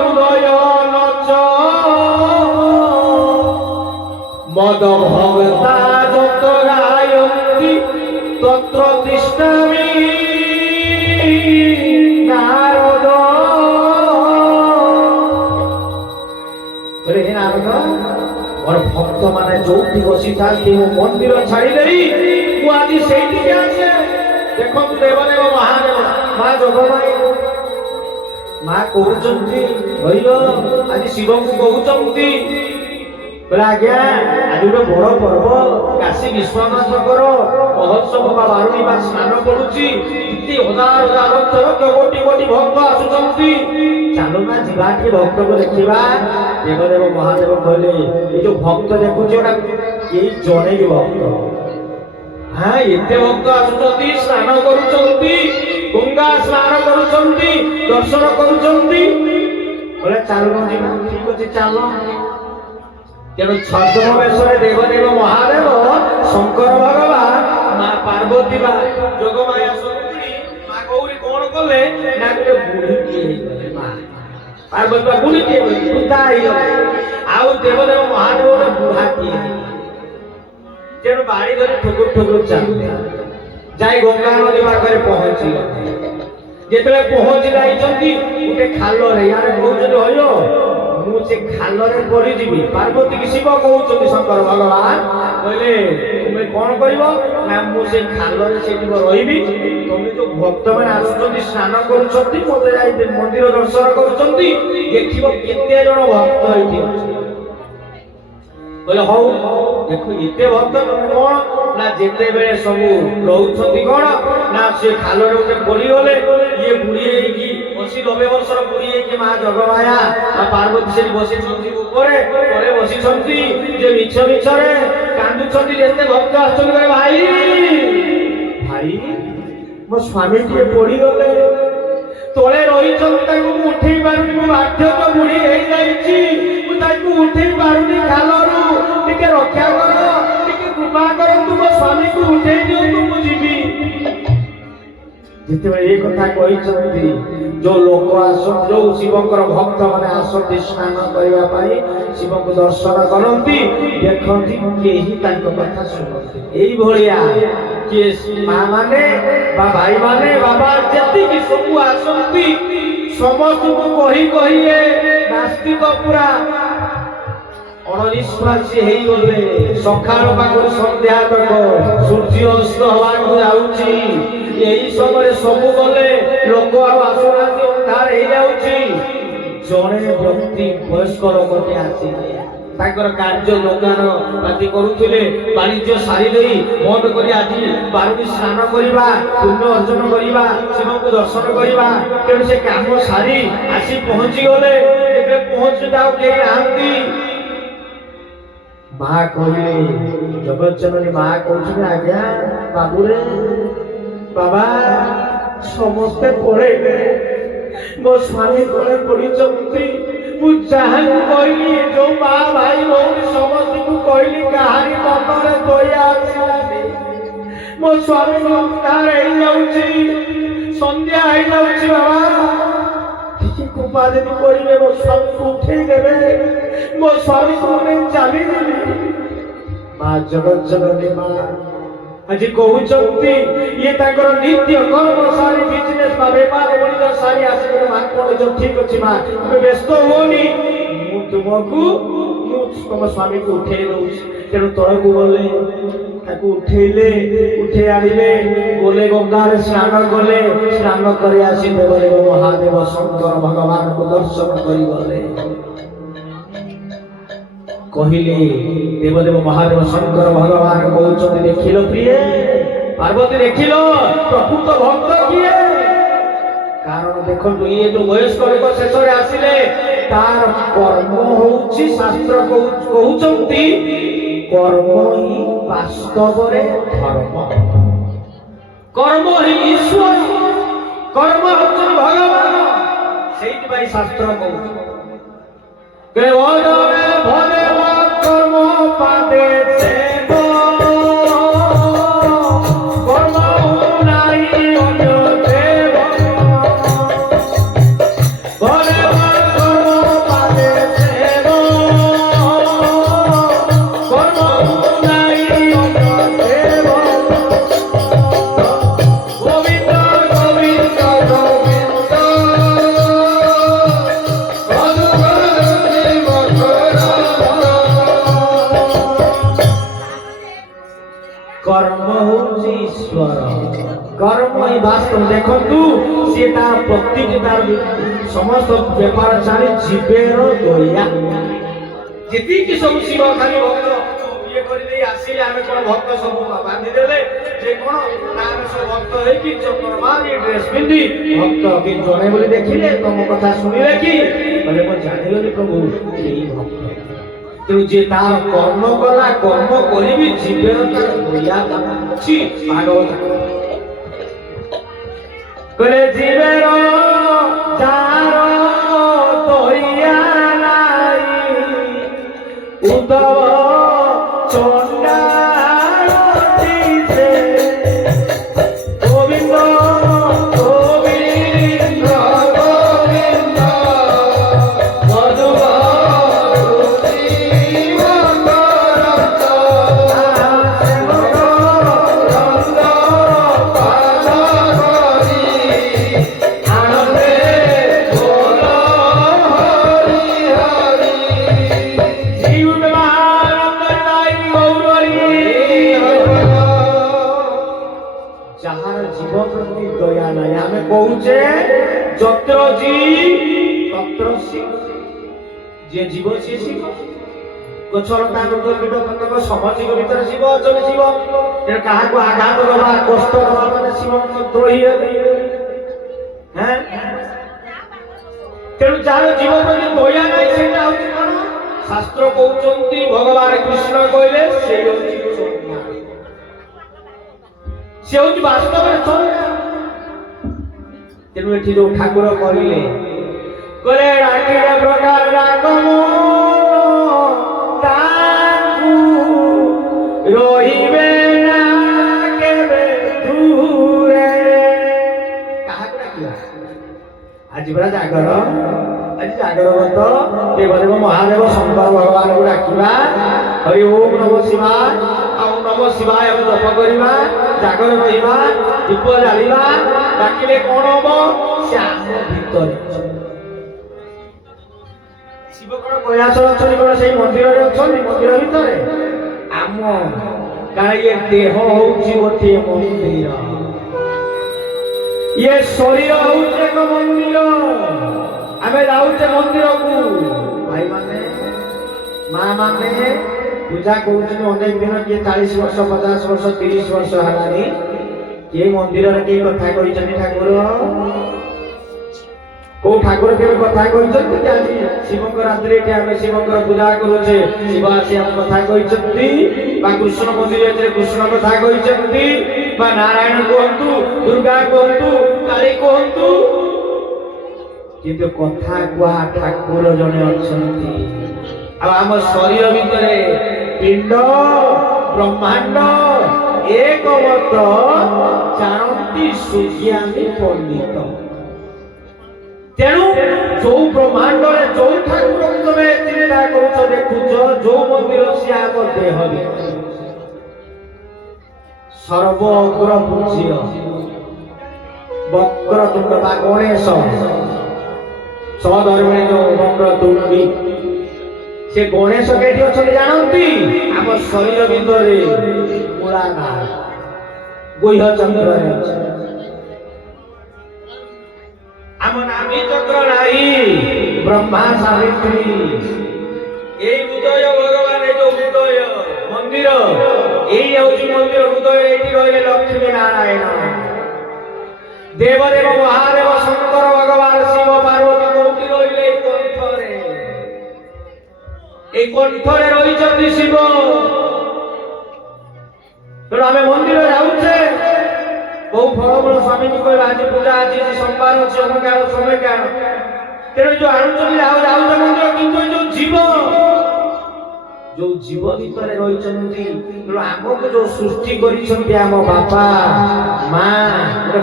হৃদয় নচ মদ ভগতা যত গায়ন্তি তত্র তৃষ্ণামি নারদ হে নারদ মোর ভক্ত মানে যোଉଠି বসিଥାନ୍ତି ମୁଁ ମନ୍ଦିର ଛାଡ଼ି ଦେଇ ମୁଁ ଆଜି ସେଇଠିକି ଆସେ ଦେଖନ୍ତୁ ଦେବଦେବ ମହାଦେବ ମା ଯୋଗମାଇ ମା କହୁଛନ୍ତି ହରିର ଆଜି ଶିବଙ୍କୁ କହୁଛନ୍ତି बोले आज्ञा आज गोटे बड़ पर्व काशी विश्वनाथकर महोत्सव बा बारुणी बा स्नान पड़ुची इतनी हजार हजार भक्त कोटि कोटि भक्त आसुचंती चलो ना जीवा के भक्त को देखिबा देवदेव महादेव कहले ये जो भक्त देखुची ओटा केई जणे भी भक्त हाँ एते भक्त आसुचंती स्नान करूचंती गंगा स्नान करूचंती दर्शन करूचंती बोले चलो जीवा ठीक अछि चलो तेणु छद्म बेशरे देवदेव महादेव शंकर भगवान माँ पार्वती बा जोगमाया शक्ति माँ गौरी कौन कले ना गोटे बुढ़ी किए माँ पार्वती बा बुढ़ी किए बुढ़ा आउ देवदेव महादेव गोटे बुढ़ा किए तेणु बाड़ी धरी ठुकुर ठुकुर चलते जाई गंगा नदी पाखे पहुंची जेतले पहुंची जाइछंती गोटे खाल रे यार कहउछंती होयो मु से खालरे पड़ी जीवी पार्वती की शिव कहउछंती शंकर भगवान कहले तुमे कोन करिवो ना मु से खालरे सेठी रहिबी तुमे जो भक्त माने आसुछंती स्नान करूछंती मते जाई मंदिर दर्शन करूछंती देखिबो केते जण भक्त होइथि बोले हौ देखो एते भक्त कोन ना जेते बेले सब रहउछंती कोन ना से खालरे उते पड़ी गले ये बुढ़ी की 80-90 वर्षर बुढ़ी की मां जगमाया आ पार्वती से बसी छंती ऊपरे परे बसी छंती जे मिछ मिछरे कांदु छंती जेते भक्त आछन करे भाई भाई मो स्वामी के पड़ी गले तोळे रही छंती ताकू उठेई पारुनी मो बाध्य तो बुढ़ी हे जाईची मु ताकू उठेई पारुनी खालरू टिके रक्षा करो टिके कृपा करो तू मो स्वामी को उठेई दियो तू मु जीवी जिते ये कथा कही जो लोक आस जो शिवंकर भक्त माने आसती स्नान करने पाई शिव को दर्शन करती देखती केही तांको कथा सुनती एई भलिया के मां माने बा भाई माने बाबा जति की सब आसती समस्त को कही नास्तिक पूरा अनिश्वासी हेई गले सकाळ पाखर संध्या तक सूर्य अस्त हवा को जाउची यही समय सब गले लोक आसुनाती अंधार हो जाउची जणे व्यक्ति वयस्क लोकटे आसीले ताकर कार्य लोकान पाती करूथिले वाणिज्य सारी देई बंद करी आजी बारुणी स्नान करिबा पुण्य अर्जन करिबा शिव को दर्शन करिबा तेणु से काम सारी आसी पहुंची गले एबे पहुंच जाओ के आंती माँ कहले जगत जननी माँ कहते आज्ञा बाबू रे बाबा समस्ते पड़े मो स्वामी तले पड़ी मु जहाँ कहली जो माँ भाई भौणी समस्त को कहली कहानी मनरे दया मो स्वामी अंधार हो जाऊँगी संध्या हो जाऊँगी बाबा कृपा यदि करेंगे मो स्वामी को उठे देवे मो स्वामी को नहीं चली माँ जगत जननी माँ आज कहते ये नित्य कर्म सारी बिजनेस बेपार वाणिज्य सारी आस ठीक अच्छे माँ तुम्हें व्यस्त होनी तुमको तुम स्वामी को उठे दौर तेणु तल को गले ତାକୁ ଉଠେଇଲେ, ଉଠେଇ ଆଣିଲେ, ଗଲେ ଗଙ୍ଗାରେ ସ୍ନାନ କଲେ, ସ୍ନାନ କରି ଆସି ଦେବଦେବ ମହାଦେବ ଶଙ୍କର ଭଗବାନଙ୍କୁ ଦର୍ଶନ କରି ଗଲେ। କହିଲେ ଦେବଦେବ ମହାଦେବ ଶଙ୍କର ଭଗବାନ କହୁଛନ୍ତି, ଦେଖିଲ ପ୍ରିୟ ପାର୍ବତୀ, ଦେଖିଲ ପ୍ରକୃତ ଭକ୍ତ କିଏ? କାରଣ ଦେଖନ୍ତୁ, ଇଏ ଯୋଉ ବୟସ୍କ ଲୋକ ଶେଷରେ ଆସିଲେ, ତାର କର୍ମ ହଉଛି, ଶାସ୍ତ୍ର କହୁଛନ୍ତି କର୍ମ ହିଁ ବାସ୍ତବରେ ଧର୍ମ, କର୍ମ ହିଁ ଈଶ୍ୱର, କର୍ମ ହଉଛନ୍ତି ଭଗବାନ। ସେଇଥିପାଇଁ ଶାସ୍ତ୍ର କହୁଛି কর্ম পাদে সেব কর্ম নাই অন্য দেব বলে কর্ম পাদে সেব কর্ম নাই অন্য দেব গোবিন্দ গোবিন্দ গোবিন্দ কর্ম হচ্ছে ঈশ্বর, কর্ম ହିଁ বাস্তব। দেখন্তু সে তার প্রত্যেকটি তার সমস্ত ব্যাপার ছাড়ি জীবের দয়া, যেতিকি সব শিব খালি ভক্ত ইয়ে করে দেই আসিলে আমি কোন ভক্ত সব বাঁধি দেলে যে কোন না আমি সব ভক্ত হইকি চন্দ্রমানি ড্রেস পিন্ধি ভক্ত কি জনে বলি দেখিলে তম কথা শুনিলে কি বলে মো জানিগলি প্রভু এই ভক্ত। তেଣୁ ଯେ ତାର କର୍ମ କଲା, କର୍ମ କରିବି ଜୀବନ ତାର ଦୟା ଅଛି। ଭାଗବତ କହିଲେ ଜୀବର ଯାର ଦୟା ନାଇ ଉଦ୍ଧବ ଚଣ୍ଡାଳ ଦିଶେ ଗୋବିନ୍ଦ ଗୋବିନ୍ଦ ଗୋବିନ୍ଦ ମଧୁବ দয়া নাই। আমি কହୁଛେ যত্র জীব তত্র শিব, যে জীব সে শিব। গছলতা মৃগ কীট পতঙ্গ ସମସ୍ତଙ୍କ ଭିତରେ ଶିବ ଅଛନ୍ତି। ଶିବ ତେଣୁ କାହାକୁ ଆଘାତ ଦେବା, କଷ୍ଟ ଦେବା ମାନେ ଶିବ ଦ୍ରୋହୀ ହେବେ। ତେଣୁ ଯାହାର ଜୀବ ପ୍ରତି ଦୟା ନାହିଁ ସେଇଟା ହଉଛି କଣ? ଶାସ୍ତ୍ର କହୁଛନ୍ତି, ଭଗବାନ କୃଷ୍ଣ କହିଲେ ସେ ହଉଛି ଚୋର, ସେ ହଉଛି ବାସ୍ତବରେ ଚୋର। ତେଣୁ ଏଠି ଯୋଉ ଠାକୁର କହିଲେ ଡାକିଲେ ପ୍ରକାର ରାଗମ ତାଙ୍କୁ ରହିବେ ନା କେବେ ଦୂରେ। କାହାକୁ ଡାକିବା? ଆଜି ପରା ଜାଗର, ଆଜି ଜାଗର ବ୍ରତ, ଦେବଦେବ ମହାଦେବ ଶଙ୍କର ଭଗବାନଙ୍କୁ ଡାକିବା। ହରି ଓಂ ନମ ଶିବାୟ, ଓಂ ନମ ଶିବାୟ ଆମେ ଜପ କରିବା, ଜାଗର ରହିବା, ଦୀପ ଜାଳିବା। ଡାକିଲେ କଣ ହବ? ସେ ଆମ ଭିତରେ ଶିବ କଣ କୈଳାସରେ ଅଛନ୍ତି, କଣ ସେଇ ମନ୍ଦିରରେ ଅଛନ୍ତି? ମନ୍ଦିର ଭିତରେ ଆମ କାରଣ ଇଏ ଦେହ ହଉଛି ଗୋଟିଏ ମନ୍ଦିର, ଇଏ ଶରୀର ହଉଛି ଏକ ମନ୍ଦିର। ଆମେ ଯାଉଛେ ମନ୍ଦିରକୁ, ଭାଇମାନେ ମା ମାନେ ପୂଜା କରୁଛନ୍ତି ଅନେକ ଦିନ, କିଏ 40 ବର୍ଷ 50 ବର୍ଷ 30 ବର୍ଷ ହେଲାଣି। କିଏ ମନ୍ଦିରରେ କେହି କଥା କହିଛନ୍ତି? ଠାକୁର କୋଉ ଠାକୁର କେବେ କଥା କହିଛନ୍ତି କି? ଆଜି ଶିବଙ୍କ ରାତ୍ରିରେ ଏଠି ଆମେ ଶିବଙ୍କର ପୂଜା କରୁଛେ, ଶିବ ଆସି ଆମ କଥା କହିଛନ୍ତି, ବା କୃଷ୍ଣ ମନ୍ଦିରରେ କୃଷ୍ଣ କଥା କହିଛନ୍ତି, ବା ନାରାୟଣ କୁହନ୍ତୁ, ଦୁର୍ଗା କୁହନ୍ତୁ, କାଳୀ କୁହନ୍ତୁ, କିନ୍ତୁ କଥା କୁହା ଠାକୁର ଜଣେ ଅଛନ୍ତି। ଆଉ ଆମ ଶରୀର ଭିତରେ ପିଣ୍ଡ ବ୍ରହ୍ମାଣ୍ଡ ଏକମତ ଜାଣନ୍ତି ସୁଜ୍ଞାନୀ ପଣ୍ଡିତ। ତେଣୁ ଯୋଉ ବ୍ରହ୍ମାଣ୍ଡରେ ଯୋଉ ଠାକୁରଙ୍କୁ ତମେ ଚିନ୍ତା କରୁଛ, ଦେଖୁଛ, ଯୋଉ ମନ୍ଦିର ସିଏ ଆମ ଦେହ ଭିତରେ ସର୍ବ ଅଗ୍ର ପୂଜ୍ୟ ବକ୍ରତୁଣ୍ଡ ବା ଗଣେଶ ସଧର୍ମୀ ଯୋଉ ବକ୍ରତୁଣ୍ଡୀ, ସେ ଗଣେଶ କେଠି ଅଛନ୍ତି ଜାଣନ୍ତି? ଆମ ଶରୀର ଭିତରେ ମୂଳ ପୁରା ନା ଗୁହ୍ୟ ଚକ୍ରରେ ଅଛି। ଆମ ନାଭି ଚକ୍ର ନାହିଁ ବ୍ରହ୍ମା ସାବିତ୍ରୀ এই উদয় ভগবান এই যে উদয় মন্দির এই হচ্ছে মন্দির উদয় এটি রইলে লক্ষ্মী নারায়ণ দেবদেব মহাদেব শঙ্কর ভগবান শিব পার্বতী কোটি রইলে এই কণ্ঠরে রইছন্তি শিব। তেণু আমি মন্দিরে যাউছে বহু ফলমূল স্বামীজি কইবে আজ পূজা আছে সোমবার আছে অমুক সময় কেন তেণু যে আনুচন্তি যাউছে মন্দির কিন্তু এই জীব জীব ভিতরে রয়েছেন আমাকে যে সৃষ্টি করেছেন আম বাপা মা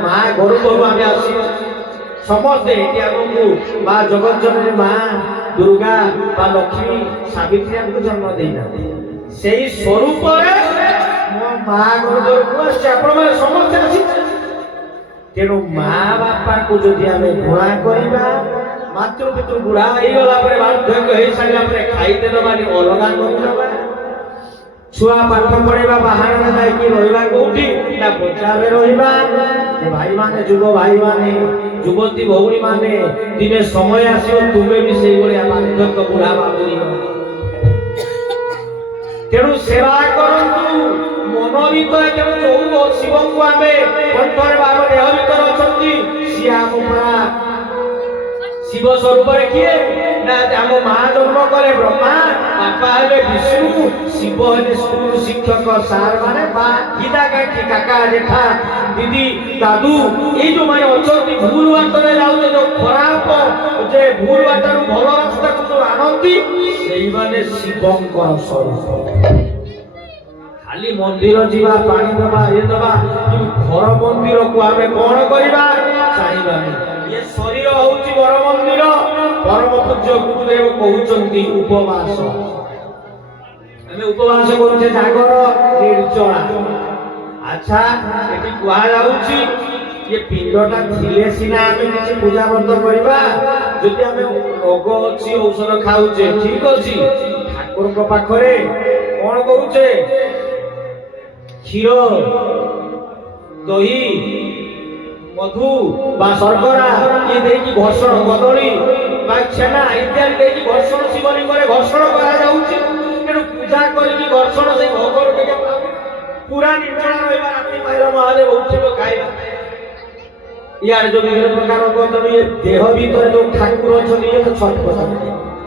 মা ঘর ঘর আমি আসি সমস্তে এটি আমাকে মা জগজ্জননী মা দুর্গা বা লক্ষ্মী সাবিত্রী আমাকে জন্ম দেইনা সেই স্বরূপরে ମୋ ମା ଘରକୁ ଆସିଛି ଆପଣମାନେ ସମସ୍ତେ ଆସିছে। ତେଣୁ ମା ବାପାକୁ ଯଦି ଆମେ ଘୃଣା କରିବା ମାତୃ ପିତୃ ବୁଢା ହେଇଗଲା ପରେ ବାର୍ଦ୍ଧକ୍ୟ ହେଇସାରିଲା ପରେ ଖାଇତେ ଦବାନି ଅଲଗା କରିଦେବା। ଛୁଆ ପାଠ ପଢେଇବା ବାହାରେ ଯାଇକି ରହିବା କୋଉଠି ନା ବଜାରରେ ରହିବା। ଭାଇମାନେ ଯୁବ ଭାଇମାନେ ଯୁବତୀ ଭଉଣୀମାନେ ଦିନେ ସମୟ ଆସିବ ତୁମେ ବି ସେଇଭଳିଆ ବାର୍ଦ୍ଧକ୍ୟ ବୁଢା ବାବୁରି ତେଣୁ ସେବା କରନ୍ତୁ ମନ ଭିତରେ ତେଣୁ ଯୋଉ ଶିବଙ୍କୁ ଆମେ କଣ୍ଠରେ ବା ଆମ ଦେହ ଭିତରେ ଅଛନ୍ତି ସିଏ ଆମ ପୁରା ଶିବ ସ୍ୱରୂପରେ କିଏ ନା ଆମ ମା ଜନ୍ମ କଲେ ବ୍ରହ୍ମା ବାପା ହେଲେ ବିଷ୍ଣୁ ଶିବ ହେଲେ ସ୍କୁଲ ଶିକ୍ଷକ ସାର୍ ମାନେ ବା ଗୀତା କାକି କାକା ଜେଠା ଦିଦି ଦାଦୁ ଏଇ ଯୋଉମାନେ ଅଛନ୍ତି ଭୁଲ ବାଟରେ ଯାଉଛନ୍ତି ଯୋଉ ଖରାପ ଯେ ଭୁଲ ବାଟରୁ ଭଲ ରାସ୍ତାକୁ ଯୋଉ ଆଣନ୍ତି ସେଇମାନେ ଶିବଙ୍କର ସ୍ୱରୂପ। ଖାଲି ମନ୍ଦିର ଯିବା ପାଣି ଦେବା ଇଏ ଦେବା କିନ୍ତୁ ଘର ମନ୍ଦିରକୁ ଆମେ କଣ କରିବା ଚାହିଁବାନି। ଏ ଶରୀର ହଉଛି ବଡ ମନ୍ଦିର। ପରମ ପୂଜ୍ୟ ଗୁରୁଦେବ କହୁଛନ୍ତି ଉପବାସ ଆମେ ଉପବାସ କରୁଛେ ଜାଗର ନିର୍ଜଳା। ଆଚ୍ଛା ଏଠି କୁହାଯାଉଛି ଏ ପିଣ୍ଡଟା ଥିଲେ ସିନା ଆମେ କିଛି ପୂଜା ବ୍ରତ କରିବା। ଯଦି ଆମେ ରୋଗ ଅଛି ଔଷଧ ଖାଉଛେ ଠିକ ଅଛି ଠାକୁରଙ୍କ ପାଖରେ କଣ କରୁଛେ କ୍ଷୀର ଦହି ମଧୁ ବା ଶର୍କରା ଇଏ ଦେଇକି ଘର୍ଷଣ କଦଳୀ ବା ଛେନା ଇତ୍ୟାଦି ଦେଇକି ଘର୍ଷଣ ଶିବଲିଙ୍ଗରେ ଘର୍ଷଣ କରାଯାଉଛି। ତେଣୁ ପୂଜା କରିକି ଘର୍ଷଣ ସେଇ ଭୋଗରୁ ଟିକେ ପୁରା ନିର୍ଜଳା ରହିବା ରାତି ପାଇଲା ମହାଦେବ ଉଠିବ ଖାଇବା। ଇଆଡେ ଯୋଉ ବିଭିନ୍ନ ପ୍ରକାର ରୋଗ ଏ ଦେହ ଭିତରେ ଯୋଉ ଠାକୁର ଅଛନ୍ତି ଇଏ ତ ଛଟପଟ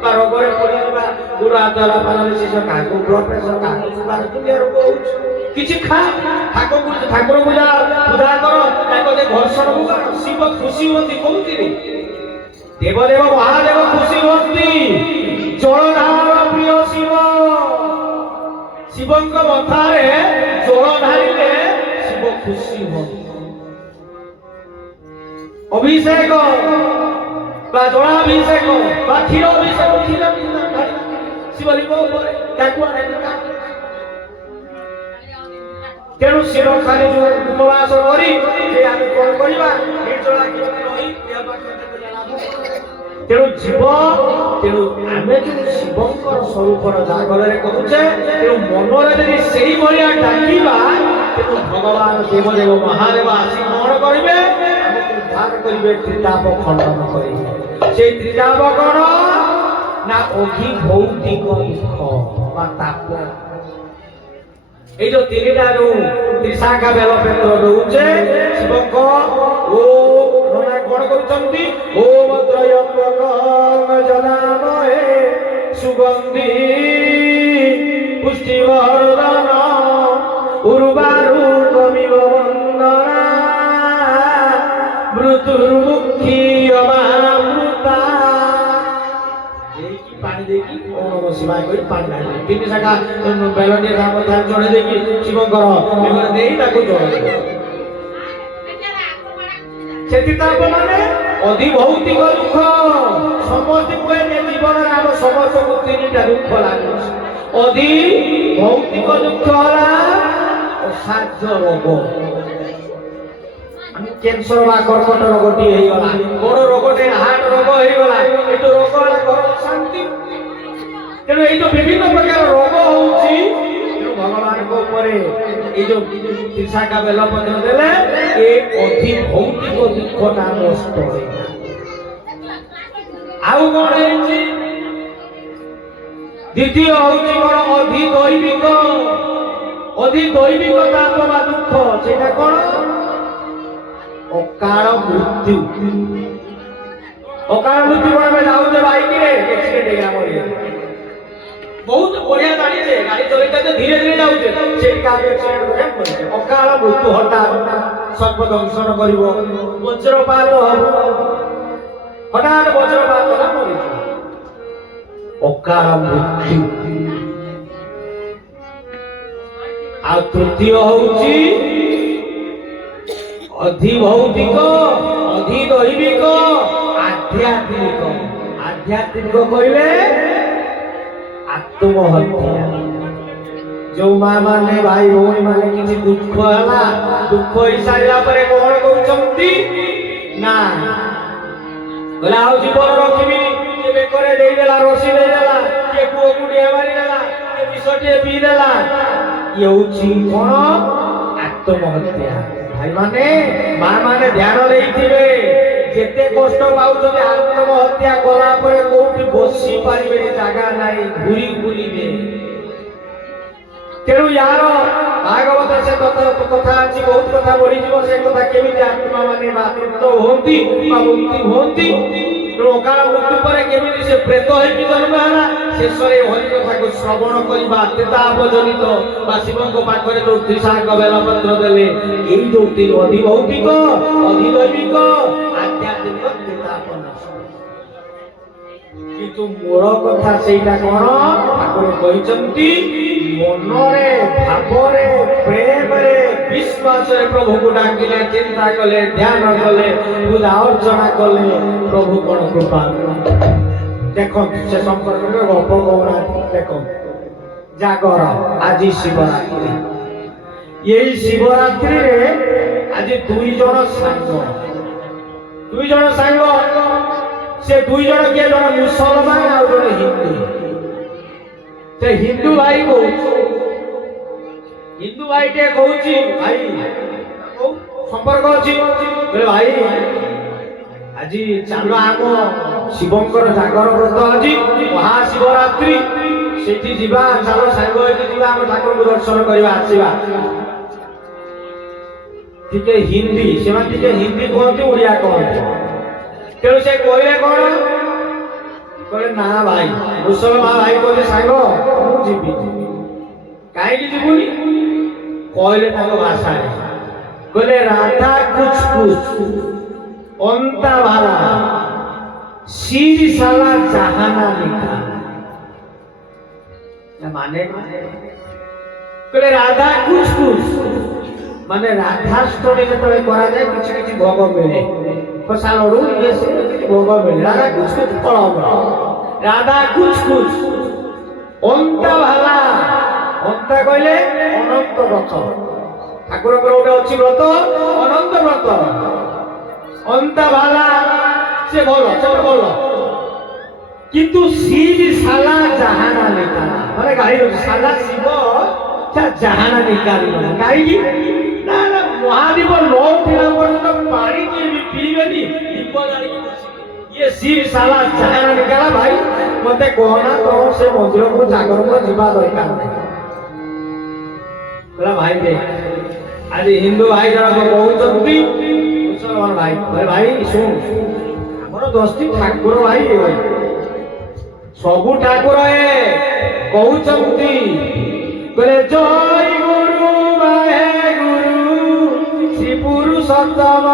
ବା ରୋଗରେ ପଡିଯିବା ଗୋଡ ହାତ ହେଲା ପାନରେ ଶେଷ କାହାକୁ ବ୍ଲଡ ପ୍ରେସର କାହାକୁ ସୁଗାର ଦୁନିଆ ରୋଗ ହଉଛି। କିଛି ଖା ଠାକୁର ପୂଜା କର ତାଙ୍କ ସେ ଘର୍ଷଣକୁ ଶିବ ଖୁସି ହୁଅନ୍ତି କୋଉଥିରେ ଦେବଦେବ ମହାଦେବ ଖୁସି ହୁଅନ୍ତି। ଜଳଧାର ପ୍ରିୟ ଶିବ ଶିବଙ୍କ ମଥାରେ ଜଳ ଢାଳିଲେ ଶିବ ଖୁସି ହୁଅନ୍ତି। ଅଭିଷେକ ବା ଜଳାଭିଷେକ ବା କ୍ଷୀର ଅଭିଷେକ ଶିବଲିଙ୍ଗ ଉପରେ ତାକୁ ତେଣୁ ଶିବ ଖାଲି ଯୋଉ ଉପବାସ କରି ଆମେ କଣ କରିବା ତେଣୁ ଜୀବ ତେଣୁ ଆମେ ଯୋଉ ଶିବଙ୍କର ସ୍ୱରୂପର ଜାଗରରେ କରୁଛେ ତେଣୁ ମନରେ ଯଦି ସେଇଭଳିଆ ଡାକିବା ତେଣୁ ଭଗବାନ ଦେବଦେବ ମହାଦେବ ଆସି କଣ କରିବେ ଆମକୁ ଉଦ୍ଧାର କରିବେ ତ୍ରିତାପ ଖଣ୍ଡନ କରିବେ। সেই ত্রিতাপ কଣ না অধিভৌতিক দুঃখ বা তাপ। এই যে তিনিটা ଯୋଉ ତ୍ରିଶାଖା ବେଲପତ୍ର ରହୁଛେ ଶିବଙ୍କ ଓ କଣ କରୁଛନ୍ତି ଓମ ତ୍ରୟମ୍ବକଂ ଯଜାମହେ ସୁଗନ୍ଧି ପୁଷ୍ଟିବର୍ଧନ ଉର୍ବାରୁକମିବ ବନ୍ଦନା ମୃତ୍ୟୁର୍ମୁକ୍ଷୀ ଅମାମୃତା। ପାଣି ଦେଇକି ଓମ ନମଃ ଶିବାୟ କରି ପାଣି ଢାଳିବେ। ତିନି ଶାଖା ବେଲ ଟିକେ ତା ମଧ୍ୟରେ ଚଢେଇ ଦେଇକି ଶିବଙ୍କର ବେଲରେ ଦେଇ ତାକୁ ଚଢେଇବେ। ସେଥିତାପ ମାନେ ଅଧିଭୌତିକ ଦୁଃଖ ସମସ୍ତଙ୍କୁ ଜୀବନରେ ଆମ ସମସ୍ତଙ୍କୁ ତିନିଟା ଦୁଃଖ ଲାଗୁଛି। ଅଧିଭୌତିକ ଦୁଃଖ ହେଲା ଅସାଧ୍ୟ ରୋଗ କ୍ୟାନ୍ସର ବା କର୍କଟ ରୋଗଟି ହେଇଗଲା ବଡ ରୋଗଟେ ହାର୍ଟ ରୋଗ ହେଇଗଲା ଏଇ ଯୋଉ ରୋଗ ହେଲା ଘର ଅଶାନ୍ତି। ତେଣୁ ଏଇ ଯୋଉ ବିଭିନ୍ନ ପ୍ରକାର ରୋଗ ହଉଛି ତେଣୁ ଭଗବାନଙ୍କ ଉପରେ ଏଇ ଯୋଉ ତ୍ରିଶାଖା ବେଲପତ୍ର ଦେଲେ ଏ ଅଧି ଭୌତିକ ଦୁଃଖଟା ନଷ୍ଟ ହୋଇଗଲା। ଆଉ କଣ ହେଇଛି? ଦ୍ୱିତୀୟ ହଉଛି କଣ? ଅଧିଦୈବିକ ତାପ ବା ଦୁଃଖ। ସେଇଟା କଣ? ଅକାଳ ମୃତ୍ୟୁ। ଅକାଳ ମୃତ୍ୟୁ କଣ? ଆମେ ଯାଉଛେ ବାଇକରେ, ଆକ୍ସିଡେଣ୍ଟ ହେଇଗଲା ମରିଗଲା। ବହୁତ ବଢିଆ ଗାଡିରେ ଗାଡି ଚଲେଇତେ ଧୀରେ ଧୀରେ ଯାଉଛେ, ସେଇ ଗାଡି ଆକ୍ସିଡେଣ୍ଟ କରିବା ଅକାଳ ମୃତ୍ୟୁ ହଠାତ୍ ସର୍ବଦଂଶନ କରିବ, ବଜ୍ରପାତ ହବ, ହଠାତ୍ ବଜ୍ରପାତ ହେଲା ମରିଯିବ। ଅକାଳ ମୃତ୍ୟୁ। ଆଉ ତୃତୀୟ ହଉଛି ଅଧିଭୌତିକ, ଅଧିଦୈବିକ, ଆଧ୍ୟାତ୍ମିକ। ଆଧ୍ୟାତ୍ମିକ କହିଲେ ଆତ୍ମହତ୍ୟା। ଯୋଉ ମା ମାନେ ଭାଇ ଭଉଣୀ ମାନେ କିଛି ଦୁଃଖ ହେଲା, ଦୁଃଖ ହେଇସାରିଲା ପରେ କଣ କହୁଛନ୍ତି ନା କହିଲା ଆଉ ଜୀବନ ରଖିବିନି, କିଏ ବେକରେ ଦେଇଦେଲା, ରସି ଦେଇଦେଲା, କିଏ ପୁଅକୁ ଡିଆ ମାରିଦେଲା, କିଏ ବିଷଟିଏ ପିଇଦେଲା। ଇଏ ହଉଛି କଣ? ଆତ୍ମହତ୍ୟା। ଭାଇ ମାନେ ମା ମାନେ ଧ୍ୟାନ ଦେଇଥିବେ, ଯେତେ କଷ୍ଟ ପାଉଛନ୍ତି ଆତ୍ମହତ୍ୟା କଲା ପରେ କୋଉଠି ବସି ପାରିବେନି, ଜାଗା ନାହିଁ, ଘୁରି ବୁଲିବେ। ତେଣୁ ୟାର ଭାଗବତ ସେ କଥା ଅଛି, ବହୁତ କଥା ବଢିଯିବ। ସେ କଥା କେମିତି ଆତ୍ମା ମାନେ ବାତୃତ୍ୱ ହୁଅନ୍ତି ବା ମୁକ୍ତି ହୁଅନ୍ତି, ଅକାଳ ମୃତ୍ୟୁ ପରେ କେମିତି ସେ ପ୍ରେତ ହେଇକି ଜନ୍ମ ହେଲା, ଶେଷରେ ହରି କଥାକୁ ଶ୍ରବଣ କରିବା ତ୍ରେତାପ ଜନିତ ବା ଶିବଙ୍କ ପାଖରେ ଯୋଉ ତ୍ରିଶାଖ ବେଲପତ୍ର ଦେଲେ, ଏଇ ଯୋଉ ଅଧିଭୌତିକ, ଅଧିଦୈବିକ, ଆଧ୍ୟାତ୍ମିକ ତ୍ରେତାପ ନାଶ। କିନ୍ତୁ ମୂଳ କଥା ସେଇଟା କଣ? ଠାକୁର କହିଛନ୍ତି ମନରେ, ଭାବରେ, ପ୍ରେମରେ, ବିଶ୍ୱାସରେ ପ୍ରଭୁକୁ ଡାକିଲେ, ଚିନ୍ତା କଲେ, ଧ୍ୟାନ କଲେ, ପୂଜା ଅର୍ଚ୍ଚନା କଲେ, ପ୍ରଭୁ କଣ କୃପା। ଦେଖନ୍ତୁ ସେ ସମ୍ପର୍କରେ ଗପ କହୁନାହାନ୍ତି। ଦେଖନ୍ତୁ ଜାଗର, ଆଜି ଶିବରାତ୍ରି। ଏଇ ଶିବରାତ୍ରିରେ ଆଜି ଦୁଇ ଜଣ ସାଙ୍ଗ, ସେ ଦୁଇ ଜଣ କିଏ? ଜଣେ ମୁସଲମାନ ଆଉ ଜଣେ ହିନ୍ଦୁ। ସେ ହିନ୍ଦୁ ଭାଇ କହୁଛି, ହିନ୍ଦୁ ଭାଇ ଟେ କହୁଛି ଭାଇ ସମ୍ପର୍କ ଅଛି, ଭାଇ ଆଜି ଚାଲ ଆମ ଶିବଙ୍କର ଜାଗର ବ୍ରତ, ଆଜି ମହାଶିବରାତ୍ରି, ସେଠି ଯିବା, ଚାଲ ସାଙ୍ଗ ହେଇକି ଯିବା, ଆମ ଠାକୁରଙ୍କୁ ଦର୍ଶନ କରିବା, ଆସିବା। ଟିକେ ହିନ୍ଦୀ, ସେମାନେ ଟିକେ ହିନ୍ଦୀ କହନ୍ତି, ଓଡ଼ିଆ କହନ୍ତି। ତେଣୁ ସେ କହିଲେ କଣ? କହିଲେ ନା ଭାଇ, ମୁସଲମାନ ଭାଇ କହିଲେ ସାଙ୍ଗ ମୁଁ ଯିବି। କାହିଁକି ଯିବୁନି? କହିଲେ ତାଙ୍କ ଭାଷାରେ, କହିଲେ ରାଧା କୁଛ କୁଛ ଅନ୍ତା ଭାଲା ଶିର ସାଲା ଜାହାନା লিখা। মানে କହିଲେ ରାଧା କୁଛ କୁଛ ମାନେ ରାଧାଷ୍ଟମୀ ଯେତେବେଳେ କରାଯାଏ କିଛି କିଛି ଭୋଗ ମିଳେ, ଖସା ଲଡୁ ଇଏ ସେ କିଛି ଭୋଗ ମିଳେ। ରାଧା କୁଛ କୁଛ ଫଳ, ରାଧା କୁଛ କୁଛ ଅନ୍ତା ଭାଲା। ଅନ୍ତା କହିଲେ ଅନନ୍ତ ବ୍ରତ, ଠାକୁରଙ୍କର ଗୋଟେ ଅଛି ବ୍ରତ, ଅନନ୍ତ ବ୍ରତ। ଅନ୍ତା ଭାଲା ସେ ଭଲ, ସେ ଭଲ, କିନ୍ତୁ ଶିବ ସାଲା ଜାହାନା ଲେଖା, ମାନେ ଗାଳି ହଉଛି ସାଲା ଶିବ ଜାହାନା ନିକାଲିବ। କାହିଁକି ନା ମହାଦୀପ ନ ଉଠିଲା ପର୍ଯ୍ୟନ୍ତ ପାଣି କିଏ ବି ପିଇବେନି, ଦୀପ ଜାଳିକି ବସିବେ। ଇଏ ଶିବ ସାଲା ଜାହାନା ନିକାଲା। ଭାଇ ମତେ କହନା ତ ସେ ମନ୍ଦିରକୁ ଜାଗରକୁ ଯିବା ଦରକାର ନାହିଁ। ଭାଇ ଦେ ଆଜି ହିନ୍ଦୁ ଭାଇ ଜଣକ କହୁଛନ୍ତି ମୁସଲମାନ ଭାଇ, ଭାଇ ଶୁଣ, ଆମର 10ଟି ଠାକୁର ଭାଇ, ସବୁ ଠାକୁର କହୁଛନ୍ତି, କହିଲେ ଜୟ ଗୁରୁ ବାହେ ଗୁରୁ ଶ୍ରୀ ପୁରୁଷୋତ୍ତମ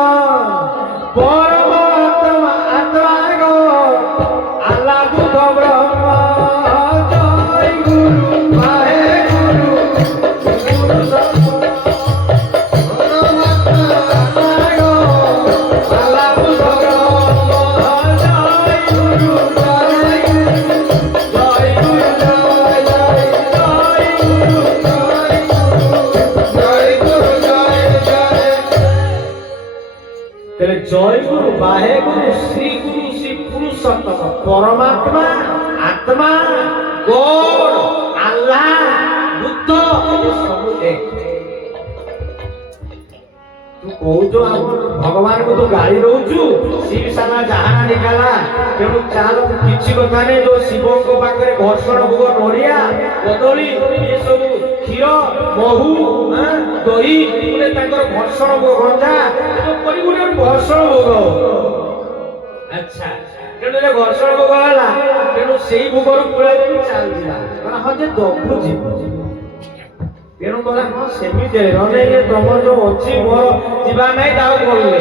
ପରମାତ୍ମା ଆତ୍ମା ଗো আল্লাহ বুদ্ধ ব্রহ্ম। জয় গুরু বাহে গুরু পুরুষোত্তম পরমাত্মা আত্মা গো আল্লাহ বুদ্ধ ব্রহ্ম। জয় গুরু জয় গুরু জয় গুরু জয় জয় জয় গুরু জয় গুরু জয় গুরু জয় জয়। তাহলে জয় গুরু বাহে গুরু শ্রী গুরু শ্রী পুরুষোত্তম পরমাত্মা আত্মা গড আল্লাহ বুদ্ধ ତୁ କହୁଛୁ ଆମ ଭଗବାନଙ୍କୁ ତୁ ଗାଳି ଦଉଛୁ ଶିବ ସାନା ଜାହାନା ନିକାଲା ତେଣୁ ଚାଲ କିଛି କଥା ନାହିଁ ଯୋଉ ଶିବଙ୍କ ପାଖରେ ଘର୍ଷଣ ଭୋଗ ନଡ଼ିଆ କଦଳୀ ଏସବୁ କ୍ଷୀର ମହୁ ଦହି ତାଙ୍କର ଘର୍ଷଣ ଭୋଗ ଗଞ୍ଜା କରିବୁ ଗୋଟେ ଘର୍ଷଣ ଭୋଗ ଆଚ୍ଛା ତେଣୁ ଘର୍ଷଣ ଭୋଗ ହେଲା ତେଣୁ ସେଇ ଭୋଗରୁ ପୁଳାଇ ଚାଲିଥିଲା ହଁ ଯେ ଦବୁ ଯିବ ତେଣୁ କହିଲା ହଁ ସେମିତି ନହେଲେ ଇଏ ତମର ଯୋଉ ଅଛି ମୋର ଯିବା ନାହିଁ ତାକୁ କଲେ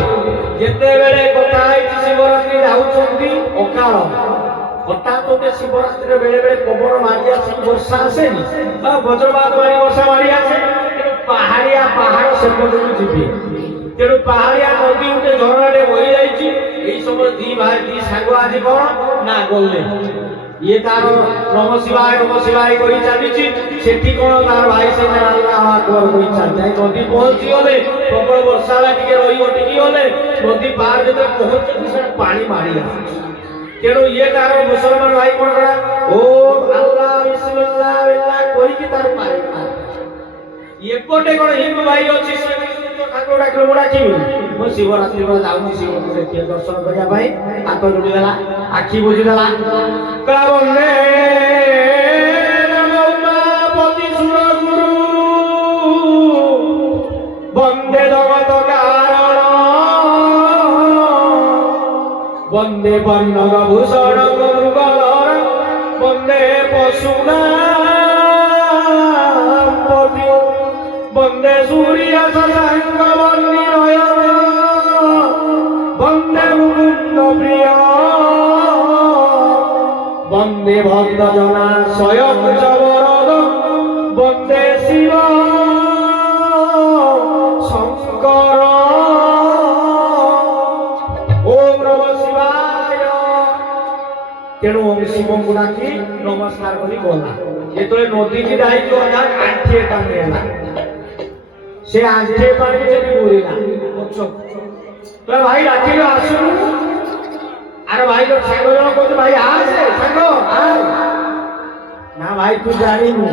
ଯେତେବେଳେ କଥା ହେଇଛି ଶିବରାତ୍ରି ଯାଉଛନ୍ତି ଅକାଳ ହଠାତ୍ ଗୋଟେ ଶିବରାତ୍ରିର ବେଳେ ବେଳେ ପବନ ମାରି ଆସି ବର୍ଷା ଆସେନି ବା ବଜ୍ରପାତ ମାରି ବର୍ଷା ମାରି ଆସେ ତେଣୁ ପାହାଡ଼ିଆ ପାହାଡ଼ ସେପଟକୁ ଯିବେ ତେଣୁ ପାହାଡ଼ିଆ ନଦୀ ଗୋଟେ ଝରଣାଟେ ବହି ଯାଇଛି ଏଇ ସମୟ ଦି ସାଙ୍ଗ ଆଜି କଣ ନା ଗଲେ ଇଏ ତାର ନମ ଶିବାୟ କରି ଚାଲିଛି ସେଠି କଣ ତାର ଭାଇ ସେ କହି ଚାଲିଛି ନଦୀ ପହଞ୍ଚି ଗଲେ ପ୍ରବଳ ବର୍ଷା ହେଲା ଟିକେ ରହିବ ଟିକେ ଗଲେ ନଦୀ ପାର ଯେତେବେଳେ ପହଞ୍ଚନ୍ତି ସେଟା ପାଣି ମାରି ଆସୁଛି ତେଣୁ ଇଏ ତାର ମୁସଲମାନ ଭାଇ କଣ କଲା ଓ ଆଲ୍ଲାହ ବିସ୍ମିଲ୍ଲାହ ବିଲ୍ଲାହ କହିକି ତାର ପାଣି ଏପଟେ କଣ ହିନ୍ଦୁ ଭାଇ ଅଛି ସେ ଠାକୁର ଡାକିଲେ ମୁଁ ଡାକିବି ମୁଁ ଶିବରାତ୍ରି ବେଳେ ଯାଉଛି ଶିବଙ୍କୁ ଦେଖିବା ଦର୍ଶନ କରିବା ପାଇଁ ହାତ ଯୋଡ଼ିଦେଲା ଆଖି ବୁଝିଦେଲା ବନ୍ଦେ ଉମାପତି ସୁର ଗୁରୁ ବନ୍ଦେ ଜଗତ କାରଣ বন্দে বর্ণগ ভূষণ মঙ্গলর বন্দে পশুনাপতি বন্দে সূর্য শশাঙ্ক বন্দে নয়ন বন্দে মুকুন্দ প্রিয় বন্দে ভক্ত জনা স্বয়ং জবরদ বন্দে শিব শঙ্কর ତେଣୁ ଶିବଙ୍କୁ ଡାକି ନମସ୍କାର କରି ଗଲା ଯେତେବେଳେ ନଦୀକି ଯାଇକି ଅଧା ଆଣ୍ଠିଏ ପାଣି ହେଲା ସେ ଆଣ୍ଠିଏ ପାଣି ସେଠି ବୁଡ଼ିଲା ଭାଇ ଡାକିଲେ ଆସୁନୁ ଆରେ ଭାଇ ସାଙ୍ଗ ଜଣ କହୁଛୁ ଭାଇ ଆସେ ସାଙ୍ଗ ନା ଭାଇ ତୁ ଜାଣିନୁ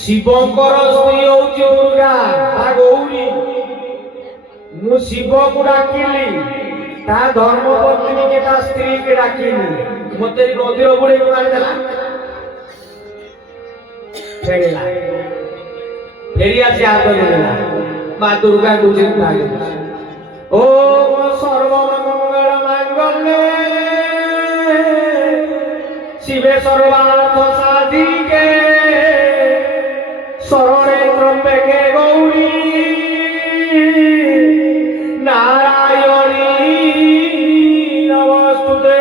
ଶିବଙ୍କର ସ୍ତ୍ରୀ ହଉଛି ଦୁର୍ଗା ବା ଗୌରୀ ମୁଁ ଶିବକୁ ଡାକିଲି ତା ଧର୍ମପତ୍ନୀ କେ ତା ସ୍ତ୍ରୀ କେ ଡାକିଲି ମତେ ନଦୀର ବୁଡେଇ ମାରିଦେଲା ଫେରି ଆସି ହାତ ଧରିଲା ମା ଦୁର୍ଗାଙ୍କୁ ଚିନ୍ତା ଓ ସର୍ବମଙ୍ଗଳ ମାଙ୍ଗଲ୍ୟେ ଶିବେ ସର୍ବାର୍ଥ ସାଧିକେ ଶରଣେ ତ୍ରମ୍ବକେ ଗୌରୀ নারায়ণী নমস্তুতে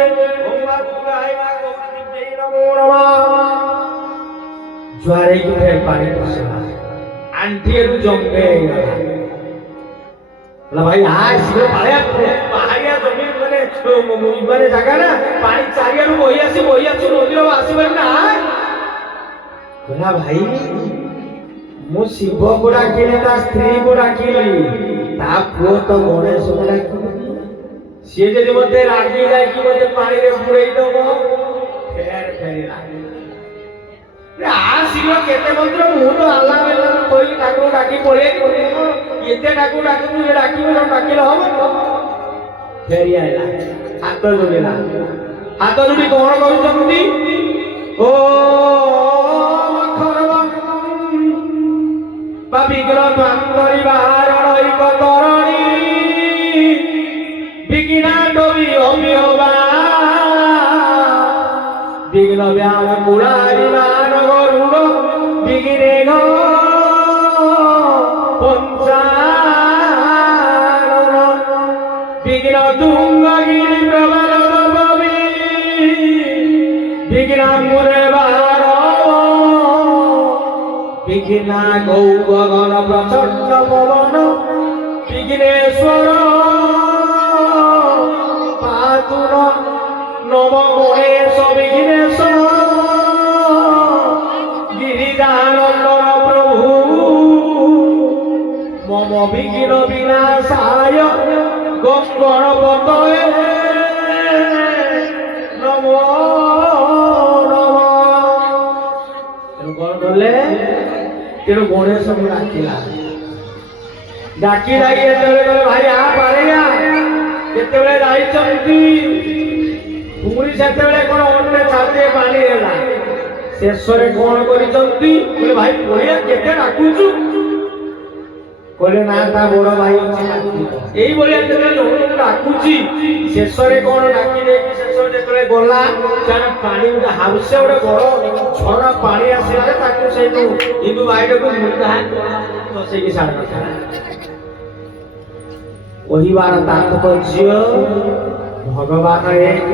ওম বাবুগায় গৌরী নমো নমঃ জোয়ারে কি ফের পানি পড়ছিলা আন্টির জঙ্গে গেলা বলা ভাই আজ সে পাহাড়িয়া জমি মানে জায়গা না পানি চারিয়ারু বহি আছি নদীর আসিবেন না বলা ভাই ମୁଁ ଶିବକୁ ଡାକିଲି ତା ସ୍ତ୍ରୀକୁ ଡାକିଲି ତା ପୁଅ ତ ଗଣେଶକୁ ଡାକିଲି ସିଏ ଯଦି ମତେ ରାଗି ଯାଇକି ମତେ ପାଣିରେ ବୁଡେଇ ଦବ ଫେରିଲା ଶୀଘ୍ର କେତେ ମନ୍ତ୍ର ମୁଁ ତ ଆଲ୍ଲାହ କହିକି ଠାକୁର ଡାକି ପଳେଇ ଏତେ ଠାକୁର ଡାକିବୁ ଯେ ଡାକିବୁ ଡାକିଲେ ହବ ଫେରି ଆଇଲା ହାତ ଯୋଡ଼ିଲା ହାତ ଯୋଡ଼ି କଣ କରୁଛନ୍ତି ଓ বিঘ্ন ত্বরি বাহারণৈক তরণী বিঘ্নাটবি অমিহবা বিঘ্ন ব্যাম কুড়ারি মান গরুড় বিঘ্নে পঞ্চানন বিঘ্ন তুঙ্গগিরি প্রবল পবি বিঘ্ন মুরে বাহার বিঘ্না গৌগণ প্রচণ্ড পবন বিঘ্নেশ্বর পাতুন নম গণেশ বিঘ্নেশ গিরিজানন্দন প্রভু মম বিঘ্ন বিনাশায় গঙ্গণপতয়ে নমো নমঃ। ତେଣୁ ଗଣେଶକୁ ଡାକିଲା। ଡାକି ଡାକି ଯେତେବେଳେ କହିଲେ ଭାଇ ଆ ପାଳିଆ ଯେତେବେଳେ ଯାଇଛନ୍ତି ପୁଣି ସେତେବେଳେ କଣ ଅଣ୍ଟେ ଛାତିଏ ପାଣି ହେଲା। ଶେଷରେ କଣ କରିଛନ୍ତି କହିଲେ ଭାଇ ପଳିଆ କେତେ ଡାକୁଛୁ କହିଲେ ନା ତା ବଡ ଭାଇ ଅଛି ଏଇଭଳିଆ ଯେତେବେଳେ ଜଣକୁ ଡାକୁଛି ଶେଷରେ କଣ ଡାକି ଦେଇକି ଶେଷରେ ଯେତେବେଳେ ଗଲା ସେଟା ପାଣି ଗୋଟେ ହାଉସେ ଗୋଟେ ବଡ ଝରଣା ପାଣି ଆସିଲା ତାକୁ ସେଇଠୁ ହିନ୍ଦୁ ଭାଇଟାକୁ ବସେଇକି ସାର କହିବାର ତାତ୍ପର୍ଯ୍ୟ ଭଗବାନ ଏକ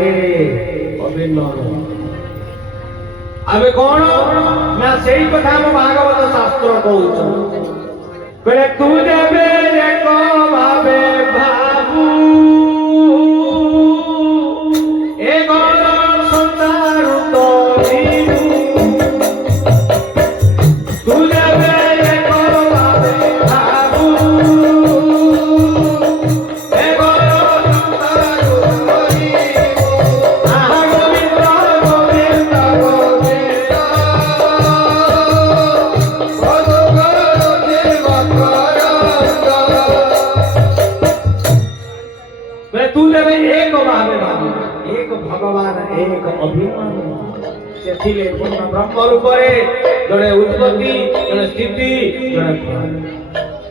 ଅଭିନ୍ନ। ଏବେ କଣ ନା ସେଇ କଥା ଆମ ଭାଗବତ ଶାସ୍ତ୍ର କହୁଛନ୍ତି କହିଲେ ତୁ ଯେବେ ଏକ ଭାବେ ଭାବୁ ଏ ଘର ସଂସାର ତରିବୁ ତୁ ଯେବେ ଏକ ଭାବେ ଭାବୁ ଏ ଘର ସଂସାର ତରିବୁ ଆହା ଗୋବିନ୍ଦ ଗୋବିନ୍ଦ ଗୋବିନ୍ଦ तू जब एक भावे भाव एक भगवान एक अभिमान से पूर्ण ब्रह्म रूप जड़े उत्पत्ति जड़े स्थिति जड़े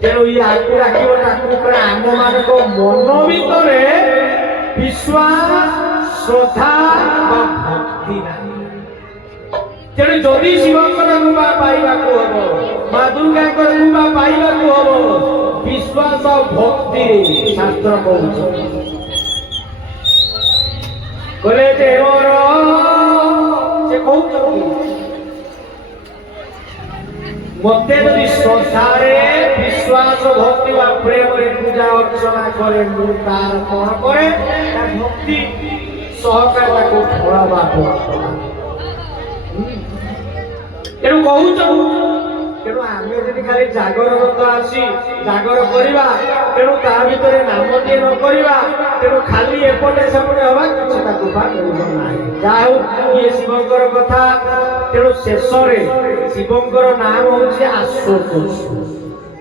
तेणु ये आकु राखिब आम मान मन भर विश्वास श्रद्धा भक्ति नहीं तेणु जदि शिवकर कृपा पाइबा हम माँ दुर्गा कृपा पाइबा हम विश्वास भक्ति शास्त्र कौच बोले देवर से मते यदि श्रद्धारे विश्वास भक्ति व प्रेम पूजा अर्चना करे तार कौन करे भक्ति सहकार फल तेणु कहूँ तेणु आम जब खाली जागर व्रत आसी जागर करवा तेणु ता भर नाम टे न करवा तेणु खाली एपटे सेपटे हवा कृपा जा ये शिवंकर कथा तेणु शेष शिवंकर नाम हूँ आशुतोष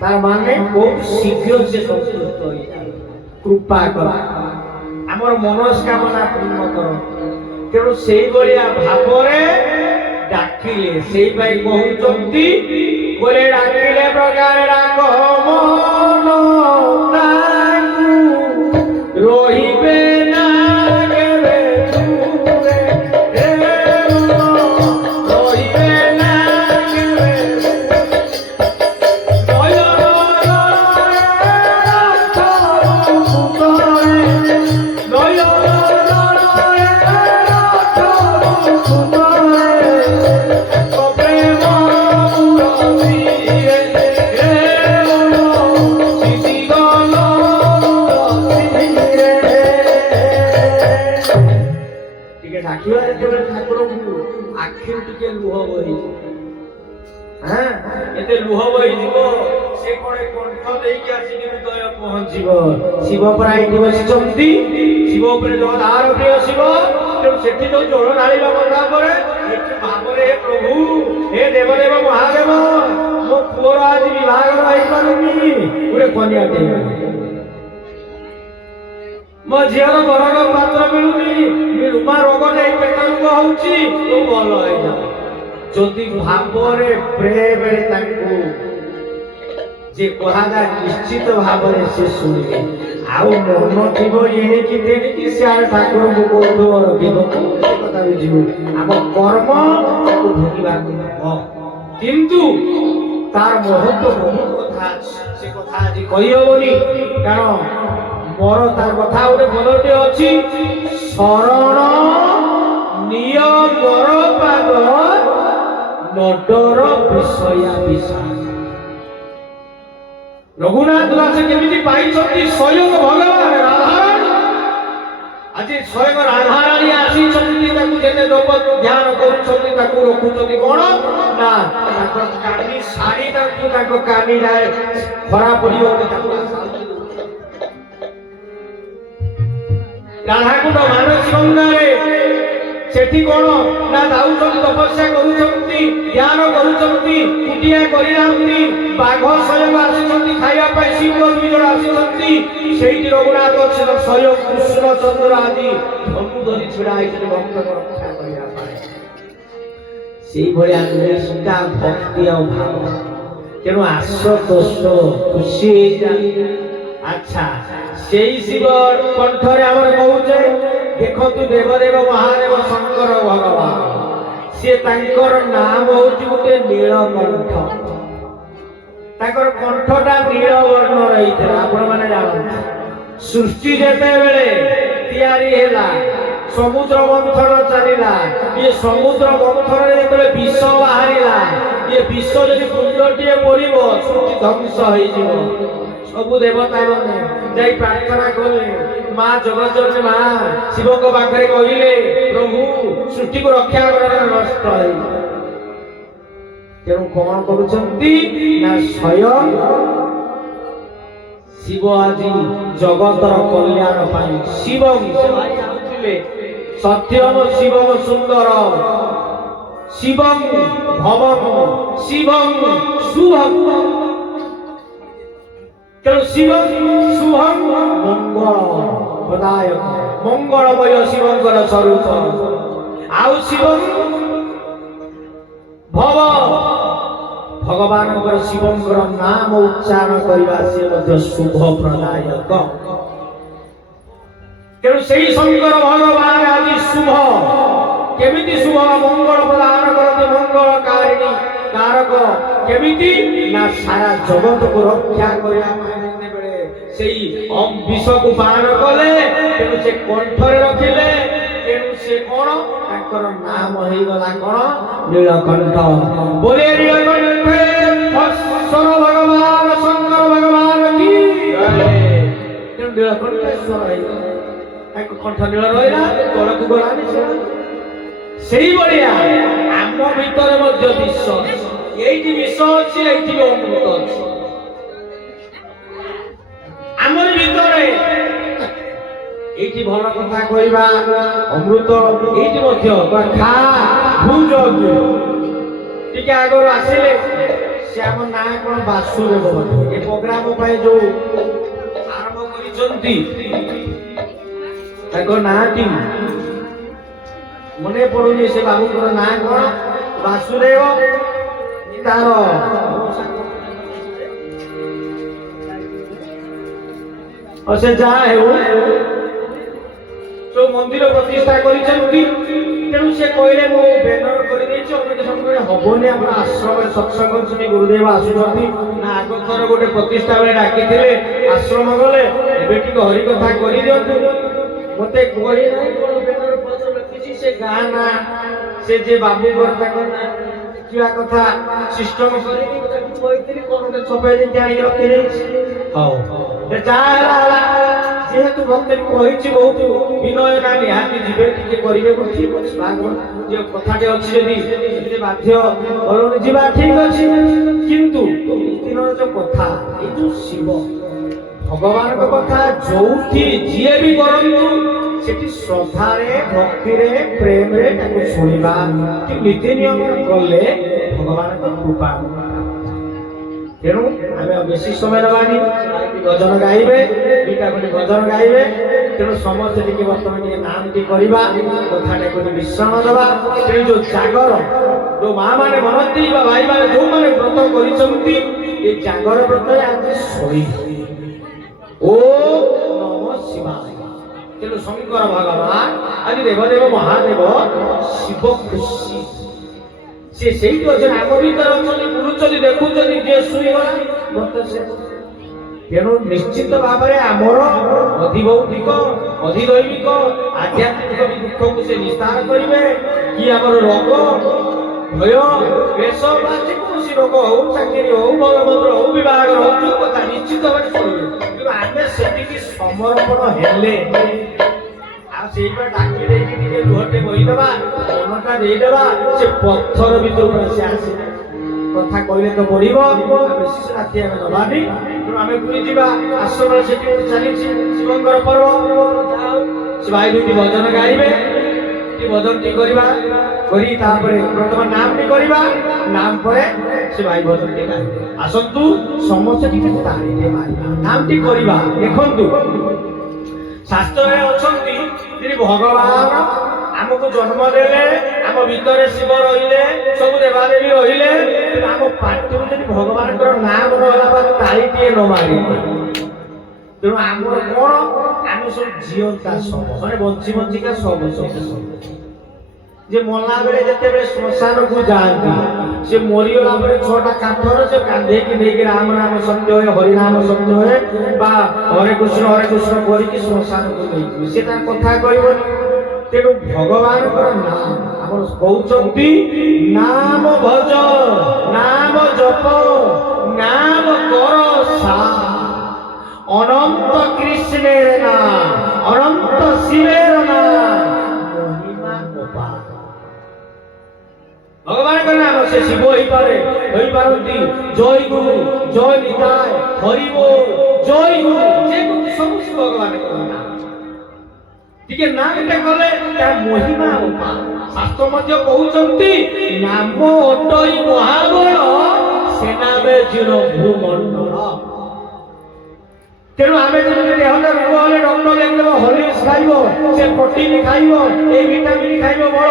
तार माने बहुत शीघ्र से संतुष्ट हो कृपा कर आमर मनस्कामना पूर्ण कर तेणु से भाव डाकिले से कहते बोले डाकिले प्रकार डाक मन रहिबे ना केबे दूरे रहिबे ना केबे ठाकुर आखिर टे लुह बही लुह बही से कंठ देकी आसिक हृदय पहुंच शिव प्राय बसी शिव जलधार प्रिय शिव तेणु से जो जल ढाड़ा बंधा पर भाव प्रभु हे देवदेव महादेव मो पुअर आज विवाह गोटे कन्या मो झीर बरग पात्र मिलूनी रूपा रोग नहीं पेट रोग होउची तो भल हो जदि भाव प्रेम जे कहा निश्चित भाव से शुणे आउ मन थी एणिकी तेणिकी सियाड़े ठाकुर को कौतुक रखिबू आम कर्म भोगवा किंतु तार महत्व बहुत कथा से कथा आज कही हेबनी कारण मोर तार कथा गोटे भलटे अच्छी शरण निय मोर पाद नडर विषया विषाद रघुनाथ दास केमिति पाइछथि स्वयं भगवान राधाराणी आज स्वयं राधाराणी आसी छथि ताकू जेते जपत ध्यान करूछथि ताकू रखुछथि कोन ना ताको कानी साड़ी ताकू कानी राय खरा पडियो ताकू राधाकुंड मानस गंगारे ସେଠି କଣ ନା ଯାଉଛନ୍ତି ତପସ୍ୟା କରୁଛନ୍ତି, ଧ୍ୟାନ କରୁଛନ୍ତି, କୁଟିଆ କରିନାହାନ୍ତି। ବାଘ ସ୍ୱୟଂ ଆସିଛନ୍ତି ଖାଇବା ପାଇଁ, ସିଂହ ଦୁଇ ଜଣ ଆସିଛନ୍ତି। ସେଇଠି ରଘୁନାଥ ସ୍ୱୟଂ କୃଷ୍ଣ ଚନ୍ଦ୍ର ଆଦି ଧନୁ ଧରି ଛିଡା ହେଇଛନ୍ତି ଭକ୍ତଙ୍କ ରକ୍ଷା କରିବା ପାଇଁ। ସେଇଭଳିଆ ନିଷ୍ଠା ଭକ୍ତି ଆଉ ଭାବ। ତେଣୁ ଆସ ଦୋଷ ଖୁସି ହେଇଯାନ୍ତି। ଆଚ୍ଛା, ସେଇ ଶିବ କଣ୍ଠରେ ଆମର କହୁଛେ, ଦେଖନ୍ତୁ ଦେବଦେବ ମହାଦେବ ଶଙ୍କର ଭଗବାନ, ସିଏ ତାଙ୍କର ନାମ ହଉଛି ଗୋଟେ ନୀଳକଣ୍ଠ। ତାଙ୍କର କଣ୍ଠଟା ନୀଳ ବର୍ଣ୍ଣ ରହିଥିଲା। ଆପଣ ମାନେ ଜାଣନ୍ତି, ସୃଷ୍ଟି ଯେତେବେଳେ ତିଆରି ହେଲା, ସମୁଦ୍ର ମନ୍ଥନ ଚାଲିଲା, ଇଏ ସମୁଦ୍ର ମନ୍ଥନରେ ଯେତେବେଳେ ବିଷ ବାହାରିଲା, ଇଏ ବିଷ ଯଦି କୁଣ୍ଡଟିଏ ପଡିବ ସୃଷ୍ଟି ଧ୍ୱଂସ ହେଇଯିବ। ସବୁ ଦେବତା ମାନେ ଯାଇ ପ୍ରାର୍ଥନା କଲେ, ମା ଜଗତଜନନୀ ମା ଶିବଙ୍କ ପାଖରେ କହିଲେ, ପ୍ରଭୁ ସୃଷ୍ଟିକୁ ରକ୍ଷା କର, ନଷ୍ଟ ହେଇଯିବ। ତେଣୁ କଣ କରୁଛନ୍ତି ନା ସ୍ୱୟଂ ଶିବ ଆଜି ଜଗତର କଲ୍ୟାଣ ପାଇଁ ଶିବଂ ସତ୍ୟମ ଶିବମ ସୁନ୍ଦର ଶିବଂ ଭବଂ ଶିବଂ ଶୁଭଂ। ତେଣୁ ଶିବଂ ଶୁଭଂ ମଙ୍ଗଳ ପ୍ରଦାୟକ, ମଙ୍ଗଳମୟ ଶିବଙ୍କର ସ୍ୱରୂପ। ଆଉ ଶିବଂ ଭବ, ଭଗବାନଙ୍କର ଶିବଙ୍କର ନାମ ଉଚ୍ଚାରଣ କରିବା ସେ ମଧ୍ୟ ଶୁଭ ପ୍ରଦାୟକ। ତେଣୁ ସେଇ ଶଙ୍କର ଭଗବାନ ଆଜି ଶୁଭ। କେମିତି ଶୁଭ? ମଙ୍ଗଳ ପ୍ରଦାନ କରନ୍ତି, ମଙ୍ଗଳ କାରକ। କେମିତି ନା ସାରା ଜଗତକୁ ରକ୍ଷା କରିବା ପାଇଁ ଯେତେବେଳେ ସେଇ ବିଷକୁ ପାନ କଲେ, ତେଣୁ ସେ କଣ୍ଠରେ ରଖିଲେ। ତେଣୁ ସେ କଣ, ତାଙ୍କର ନାମ ହେଇଗଲା କଣ, ନୀଳକଣ୍ଠ। ବୋଲେ ନୀଳକଣ୍ଠେଶ୍ୱର ଭଗବାନ ଶଙ୍କର ଭଗବାନ କି। ତେଣୁ ନୀଳକଣ୍ଠେଶ୍ୱର ହେଇଗଲା, ତାଙ୍କ କଣ୍ଠ ନୀଳ ରହିଲା, ତଳକୁ ଗଲାନି। ସେଇଭଳିଆ ଆମ ଭିତରେ ମଧ୍ୟ ବିଷ ଅଛି। ଏଇଠି ବିଷ ଅଛି, ଏଇଠି ବି ଅମୃତ ଅଛି। ଆମର ଭିତରେ ଏଇଠି ଭଲ କଥା କହିବା ଅମୃତ, ଏଇଠି ମଧ୍ୟ ଖା ଭୁଜ। ଟିକେ ଆଗରୁ ଆସିଲେ ସେ ଆମ ନାଁ କଣ, ବାସୁଦେବ। ଏ ପ୍ରୋଗ୍ରାମ ପାଇଁ ଯୋଉ ଆରମ୍ଭ କରିଛନ୍ତି ତାଙ୍କ ନାଁଟି ମନେ ପଡୁନି। ସେ ବାବୁଙ୍କର ନାଁ କଣ, ବାସୁଦେବ। ତାର ସେ ଯାହା ହେଉ ଯୋଉ ମନ୍ଦିର ପ୍ରତିଷ୍ଠା କରିଛନ୍ତି। ତେଣୁ ସେ କହିଲେ, ମୁଁ ବ୍ୟାନର କରିଦେଇଛି, ଅନେକ ସମୟରେ ହବନି, ଆମର ଆଶ୍ରମରେ ସତ୍ସଙ୍ଗ ଅଛି, ଗୁରୁଦେବ ଆସୁଛନ୍ତି ନା। ଆଗ ଥର ଗୋଟେ ପ୍ରତିଷ୍ଠା ବେଳେ ଡାକିଥିଲେ, ଆଶ୍ରମ ଗଲେ, ଏବେ ଟିକେ ହରିକଥା କରିଦିଅନ୍ତୁ। ମତେ କହି ନାହିଁ କଣ ବ୍ୟାନର ପତ୍ର ଲେଖିଛି, ସେ ଗାଁ ନା, ସେ ଯେ ବାବୁଙ୍କର ତାଙ୍କ ନା ଦେଖିବା କଥା ସିଷ୍ଟମ କରିକି ତାକୁ କହିଥିଲି, କଣ ଗୋଟେ ଛପେଇ ଦେଇକି ଆଣିକି ରଖିଦେଇଛି। ହଉ, ଯାହା ହେଲା ହେଲା। ଯେହେତୁ ଭକ୍ତ କହିଛି ବହୁତ ବିନୟ ନା, ନିହାତି ଯିବେ, ଟିକେ କରିବେ, ଠିକ ଅଛି। ଯେ କଥାଟେ ଅଛି, ଯଦି ବାଧ୍ୟ କରଣି ଯିବା, ଠିକ ଅଛି। କିନ୍ତୁ ଦିନର ଯୋଉ କଥା, ଏଇ ଯୋଉ ଶିବ ଭଗବାନଙ୍କ କଥା ଯୋଉଠି ଯିଏ ବି କରନ୍ତୁ, ସେଠି ଶ୍ରଦ୍ଧାରେ, ଭକ୍ତିରେ, ପ୍ରେମରେ ତାକୁ ଶୁଣିବା, ନୀତି ନିୟମରେ କଲେ ଭଗବାନଙ୍କ କୃପା। ତେଣୁ ଆମେ ବେଶୀ ସମୟ ନେବାନି, ଭଜନ ଗାଇବେ, ଦୁଇଟା ଖଣ୍ଡେ ଭଜନ ଗାଇବେ। ତେଣୁ ସମସ୍ତେ ଟିକେ ବର୍ତ୍ତମାନ ଟିକେ ନାମଟି କରିବା, କଥାଟାକୁ ବିଶ୍ରାମ ଦେବା। ତେଣୁ ଯୋଉ ଜାଗର, ଯୋଉ ମା ମାନେ ମନନ୍ତି ବା ଭାଇ ମାନେ ଯୋଉମାନେ ବ୍ରତ କରିଛନ୍ତି, ଏ ଜାଗର ବ୍ରତରେ ଆଜି ଶୋଇବେ। ଓ ନମ ଶିବାୟ। ତେଣୁ ଶଙ୍କର ଭଗବାନ ଆଜି ଦେବଦେବ ମହାଦେବ ଶିବ ଖୁସି। ସେ ସେଇଠି ଅଛନ୍ତି, ଆମ ଭିତରେ ଅଛନ୍ତି, ବୁଲୁଛନ୍ତି, ଦେଖୁଛନ୍ତି, ଯିଏ ଶୁଣିଗଲା ବ୍ରତ ଶେଷ। ତେଣୁ ନିଶ୍ଚିତ ଭାବରେ ଆମର ଅଧିଭୌତିକ, ଅଧିଦୈବିକ, ଆଧ୍ୟାତ୍ମିକ ଦୁଃଖକୁ ସେ ନିସ୍ତାର କରିବେ। କି ଆମର ରୋଗ, ଭୟ, କ୍ଲେଶ ବା ଯେକୌଣସି ରୋଗ ହଉ, ଚାକିରି ହଉ, ବଳଭଦ୍ର ହଉ, ବିବାହର ହଉ, ଯୋଉ କଥା ନିଶ୍ଚିତ ଭାବରେ କରିବେ। କିନ୍ତୁ ଆମେ ସେଠିକି ସମର୍ପଣ ହେଲେ, ଆଉ ସେଇପା ଡାକି ଦେଇକି ଟିକେ ଲୁହଟେ ବହିଦେବା, ମନଟା ଦେଇଦେବା, ସେ ପଥର ଭିତରକୁ ଆସି ଆସିବେ। କଥା କହିଲେ ତ ବଢିବ, ବେଶୀ ରାତି ଆମେ ଦବାନି। ତେଣୁ ଆମେ ପୁଣି ଯିବା ଆଶ୍ରମରେ, ସେଠି ଚାଲିଛି ଶିବଙ୍କର ପର୍ବ। ସେ ଭାଇ ଦୁଇଟି ଭଜନ ଗାଇବେ, ଭଜନଟି କରିବା କରି ତାପରେ ପ୍ରଥମ ନାମଟି କରିବା ନାମ ପରେ ସେ ଭାଇ ଭଜନଟି ଗାଇବେ। ଆସନ୍ତୁ ସମସ୍ତେ ଟିକେ ତାଳିରେ ମାରିବା ନାମଟି କରିବା। ଦେଖନ୍ତୁ ଶାସ୍ତ୍ରରେ ଅଛନ୍ତି ଶ୍ରୀ ଭଗବାନ ଆମକୁ ଜନ୍ମ ଦେଲେ, ଆମ ଭିତରେ ଶିବ ରହିଲେ, ସବୁ ଦେବାଦେବୀ ରହିଲେ, ଆମ ପାଟିରୁ ଯଦି ଭଗବାନଙ୍କର ନାମ ରହିଲା ବା ତାଳିଟିଏ ନ ମାରିବା ତେଣୁ ଆମର କଣ ଆମେ ସବୁ ଜିଅନ୍ତା ଶବ ମାନେ ବଞ୍ଚି ବଞ୍ଚିକା ସବୁ ଯେ ମଲା ବେଳେ ଯେତେବେଳେ ଶ୍ମଶାନକୁ ଯାଆନ୍ତି ସେ ମରିଗଲା ପରେ 6ଟା କାଠର ସେ କାନ୍ଧେଇକି ନେଇକି ରାମ ନାମ ସତ୍ୟ ହୁଏ, ହରିନାମ ସତ୍ୟ ହୁଏ ବା ହରେ କୃଷ୍ଣ କରିକି ଶ୍ମଶାନକୁ ନେଇଯିବେ। ସେ ତା କଥା କହିବନି। ତେଣୁ ଭଗବାନଙ୍କର ନାମ ଆମର କହୁଛନ୍ତି ନାମ ଭଜ, ନାମ ଜପ, ନାମ କର ସା অনন্ত কৃষ্ণের নাম, অনন্ত শিবের নাম, মহিমা গোপাল। ভগবানের নাম সে শিব হইপারନ୍ତି জয় গুরু, জয় নিতাই, হরি বল, জয় গুরু, যে ସବୁ ଶିବ ଭଗବାନଙ୍କର ନାମ। ଟିକେ ନାମଟା କଲେ ତାର ମହିମା ଗୋପାଳ। ଶାସ୍ତ୍ର ମଧ୍ୟ କହୁଛନ୍ତି ନାମ ଅଟଇ ମହାବଳ, ସେନାବେ ଜିଣ ଭୂମଣ୍ଡଳ। ତେଣୁ ଆମେ ଯଦି ଦେହରେ ରୋଗ ହେଲେ ଡକ୍ଟର ଲେଖିଦେବ ହରଲିକ୍ସ ଖାଇବ, ସେ ପ୍ରୋଟିନ ଖାଇବ, ଏ ଭିଟାମିନ ଖାଇବ ବଳ।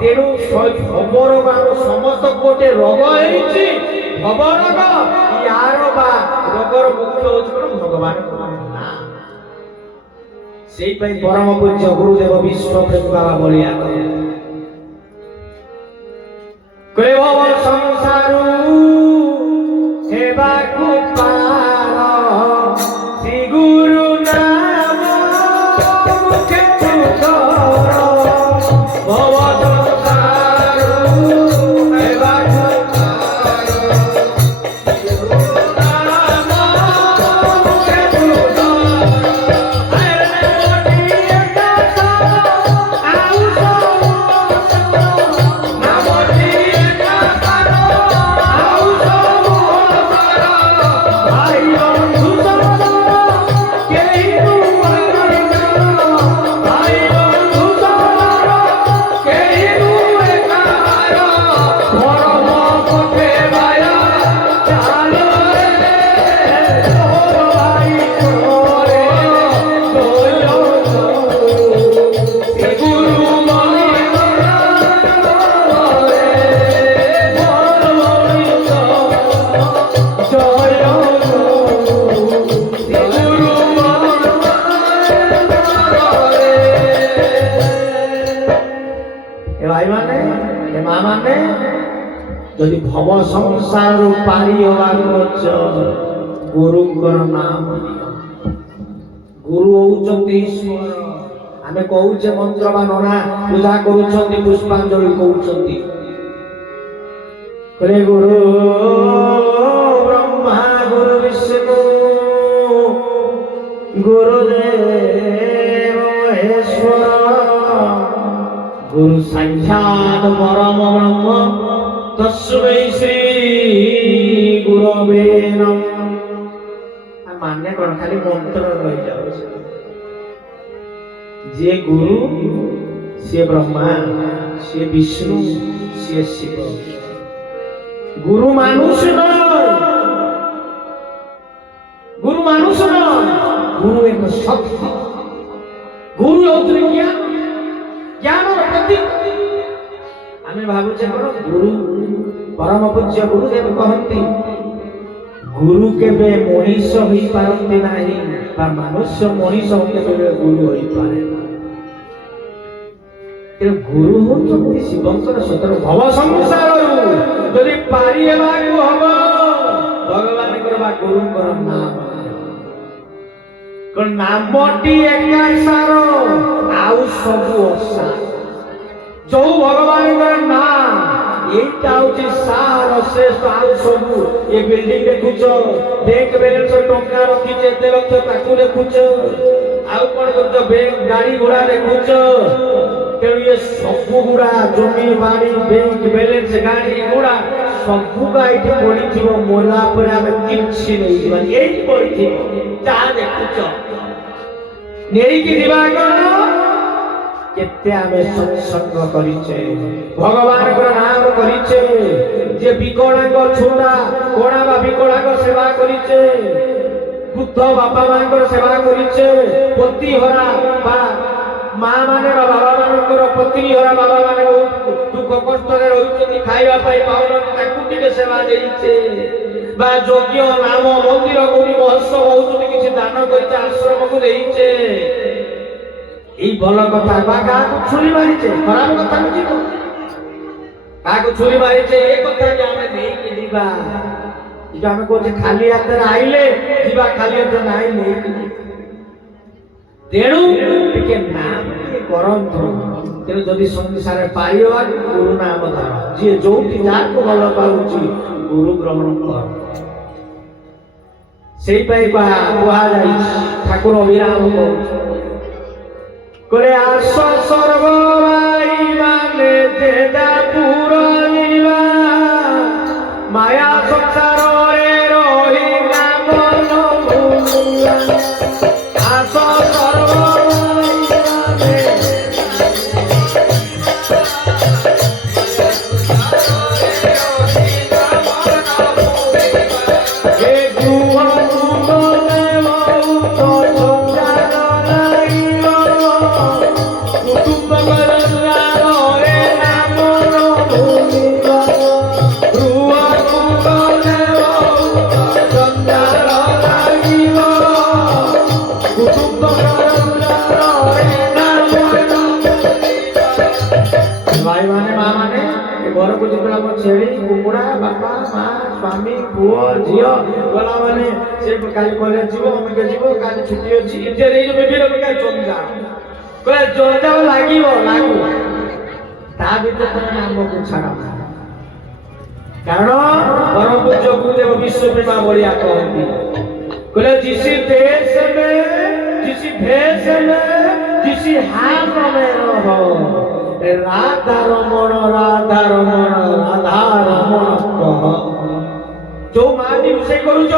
ତେଣୁ ସବୁ ରୋଗ ଆମ ସମସ୍ତଙ୍କୁ ଗୋଟେ ରୋଗ ହେଇଛି ଭବ ରୋଗ। ୟାର ବା ରୋଗର ମୁଖ୍ୟ ହଉଛି କଣ ଭଗବାନଙ୍କ ନାମ। ସେଇପାଇଁ ପରମ ପୂଜ୍ୟ ଗୁରୁଦେବ ବିଶ୍ୱପ୍ରେମୀ ବାବା ବଳିଆ କହିଲେ ଭବ ସଂସାରୁ ହେବାକୁ ପାର ଶ୍ରୀ ଗୁରୁ ନାମ ମୁଖେ ତୁତର ଭବ ସଂସାରୁ ହେବାକୁ ପାର ଶ୍ରୀ ଗୁରୁ ନାମ ମୁଖେ ତୁତର। ନାମଟିଏ କାଶ ଆଉ ସବୁ ନାମଟିଏ କାଶ ଆଉ ସବୁ ଭାଇ ବନ୍ଧୁ যদি ভব সংসার পারি হବାକୁ ଅଛ ଗୁରୁଙ୍କର ନାମ ନିଅ। ଗୁରୁ ହଉଛନ୍ତି ଈଶ୍ୱର। ଆମେ କହୁଛେ ମନ୍ତ୍ର ବା ନନା ପୂଜା କରୁଛନ୍ତି, ପୁଷ୍ପାଞ୍ଜଳି କହୁଛନ୍ତି। କହିଲେ ଗୁରୁ ବ୍ରହ୍ମା ଗୁରୁ ବିଷ୍ଣୁ ଗୁରୁଦେବ ମହେଶ୍ୱର गुरु साक्षात परम ब्रह्म तस्मै श्री गुरवे नमः। मान्य कौन खाली मंत्र रही जाओ। जे गुरु से ब्रह्मा, से विष्णु, से शिव। गुरु मानुष न, गुरु मानुष न, गुरु एक शक्ति। गुरु होते क्या ज्ञान प्रतीक। आमे भाबुचे कोन गुरु परम पूज्य गुरुदेव कहंती गुरु केबे मनीष होई पारंती नाही बा मनुष्य मनीष केबे गुरु होई पारे ना। ते गुरु होचंती शिवंकर सतर भव संसारु जदि पारी हेबाकु हबो भगवान करबा गुरु कर नाम कोन नामटी एका सारो आउ सबु असा जो भगवान नाम এইটা হচ্ছে সার শ্রেষ্ঠ আউ সবু। এই বিল্ডিং দেখুছ, ব্যাংক ব্যালেন্স টঙ্কা রখিছে এতে লক্ষ তাকু দেখুছ, আউ কোন করছ ব্যাংক গাড়ি ঘোড়া দেখুছ। তেଣୁ ଏ ସବୁ ଗୁଡା ଜମି ବାଡି ବ୍ୟାଙ୍କ ବ୍ୟାଲେନ୍ସ ଗାଡି ଘୋଡା ସବୁକା ଏଇଠି ପଡିଥିବ। ମଲା ପରେ ଆମେ କିଛି ନେଇଯିବା, ଏଇଠି ପଡିଥିବ ଯାହା ଦେଖୁଛ ନେଇକି ଯିବା କଣ केते आमे सत्संग करिचे भगवान को नाम करिचे जे विकलांग छुटा कोणा बा विकलांग सेवा करिचे बुद्ध बापा मानकर सेवा करिचे पति हरा बा मां माने बाबा मानकर पत्नी हरा बाबा माने दुख कष्ट रे रहिचे खाइबा पाई पाउन ताकु टिके सेवा देइचे बा योग्य नाम मंदिर कोनी महोत्सव होउछ किछि दान करिचे आश्रम को देइचे এই বল কথা বা কাকু ছুরি মারিছে খরাপ কথা বুঝিব কাকু ছুরি মারিছে এই কথা যে আমরা নেই কি দিবা এটা আমি কোতে খালি হাতে আইলে দিবা খালি হাতে নাই নেই কি তেণু টিকে নাম টিকে করন্তু তেণু যদি সংসারে পাইও গুরু নাম ধর যে যোউটি যাকু ভাল পাউছি গুরু গ্রহণ কর সেই পাই কুহা যাই ঠাকুর অবিরাম কହୁଛି করে আস সর্ববাই মানে যেটা পুরনিবা মায়া সংসারে রহি নাম নমুলা আস সর্ববাই মানে এ গুহ গুহলে বহুত छेड़ी कुकुड़ा बापा माँ स्वामी पुओ झील गला माने से काली कॉलेज जीवो अमेके जीवो काली छुट्टी अछि इत्यादि जो विभिन्न प्रकार चंदा कहे चंदा लागिवो लागू ता भीतर तो नाम को छाड़ा कारण परम पूज्य गुरुदेव विश्वप्रेमा बलिया कहती कहे जिस देश में जिस भेष में जिस हाल में रहो राधा रमण कह जो माटी रोषे करूच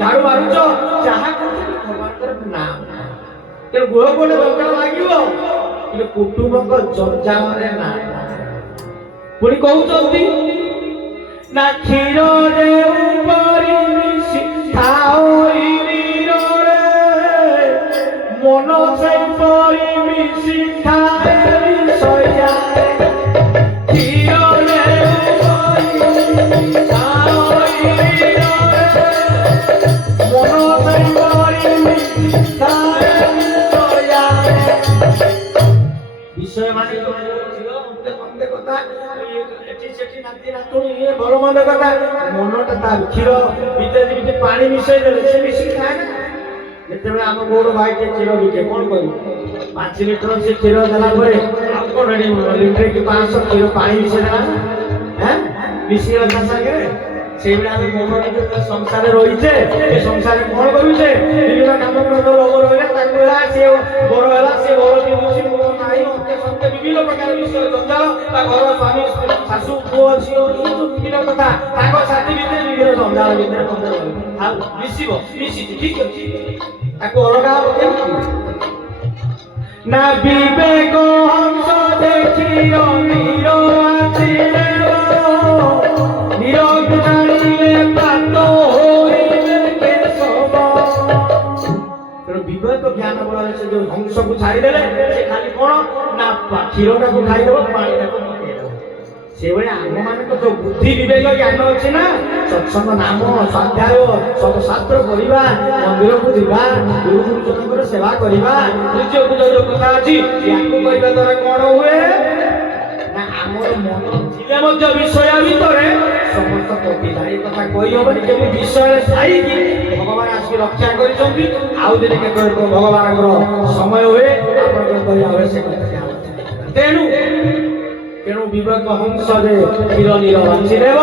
झाड़ू मारुच चाहा भगवान नाम ते गुह गोटे दरकार लागिव कुटुंब जंजाल ना पुणी कहते ना क्षीर मन से परिमिशी खाए विषय माने কথা এটি সেটি নাতি নাতুনি এ ভালো মন্দ কথা মনটা তার ক্ষীর ভিতরে ভিতরে পানি মিশাই দেলে সে বেশি খায় না যেতেବେଳେ ଆମ ଗୋଡ଼ ଭାଇଟେ କ୍ଷୀର ବିକେ କ'ଣ କରିବୁ 5 ଲିଟର ସେ କ୍ଷୀର ଦେଲା ପରେ ଆଉ କ'ଣ ଲିଟର କି 500 କ୍ଷୀର ପାଣି ମିଶେଇ ଦେଲା হ্যাঁ ମିଶିଗଲା ତା ସାଙ୍ଗରେ ସେଇଭଳି ଆମେ ମନ ନିଜର ସଂସାରରେ ରହିଛେ ଏ ସଂସାରରେ କ'ଣ କରୁଛେ ବିଭିନ୍ନ କାମ ପ୍ରକାର ରୋଗ ରହିଲା ତାକୁ ହେଲା ସେ ବଡ଼ ହେଲା ସେ ବଡ଼ ଦିନୁଛି ମୋ ନାହିଁ ଅନ୍ତେ ସତ୍ୟ ବିଭିନ୍ନ ପ୍ରକାର ବିଷୟ ଜଞ୍ଜାଳ ତା ଘର ସ୍ୱାମୀ ଶାଶୁ ପୁଅ ଝିଅ ଏଇ ଯୋଉ ବିଭିନ୍ନ କଥା ତାଙ୍କ ସାଥି ଭିତରେ ବିଭିନ୍ନ ଜଞ୍ଜାଳ ଭିତରେ ଆଉ ମିଶିବ ମିଶିଛି ଠିକ ଅଛି ତାକୁ ଅଲଗା ହବ କେମିତି ନା ବିବେକ ହଂସ ଦେଖିଅ ନିର ଆସିଲେ ନିରକୁ ଜାଣିଲେ ପ୍ରାପ୍ତ ହୋଇଲେ କେଶବ ତେଣୁ ବିବେକ ଜ୍ଞାନ ବଳରେ ସେ ଯୋଉ ହଂସକୁ ଛାଡ଼ିଦେଲେ ସେ ଖାଲି କ'ଣ ନା କ୍ଷୀରଟାକୁ ଖାଇଦେବ ପାଣିଟାକୁ ପକେଇଦେବ ସେଇଭଳି ଆମମାନଙ୍କ ଯୋଉ ବୁଦ୍ଧି ବିବେକ ଜ୍ଞାନ ଅଛି ନା ସତ୍ସଙ୍ଗ ନାମ ସ୍ୱାଧ୍ୟାୟ ସବୁ ଶାସ୍ତ୍ର ପଢିବା ମନ୍ଦିରକୁ ଯିବା ଗୁରୁ ଗୁରୁଜନଙ୍କର ସେବା କରିବା ନିଜ ଯୋଉ କଥା ଅଛି ୟାକୁ କରିବା ଦ୍ୱାରା କ'ଣ ହୁଏ ନା ଆମର ମନ ଥିଲେ ମଧ୍ୟ ବିଷୟ ଭିତରେ ସମସ୍ତ କଟିଲା ଏ କଥା କହିହବନି କେମିତି ବିଷୟରେ ସାଇକି ଭଗବାନ ଆସିକି ରକ୍ଷା କରିଛନ୍ତି ଆଉ ଦିନେ କେତେବେଳେ ଭଗବାନଙ୍କର ସମୟ ହୁଏ ଆପଣଙ୍କର କହିବା ହୁଏ ସେ କଥା ତେଣୁ ତେଣୁ ବିବେକ ହଂସରେ କ୍ଷୀର ନୀର ବାଛିଦେବ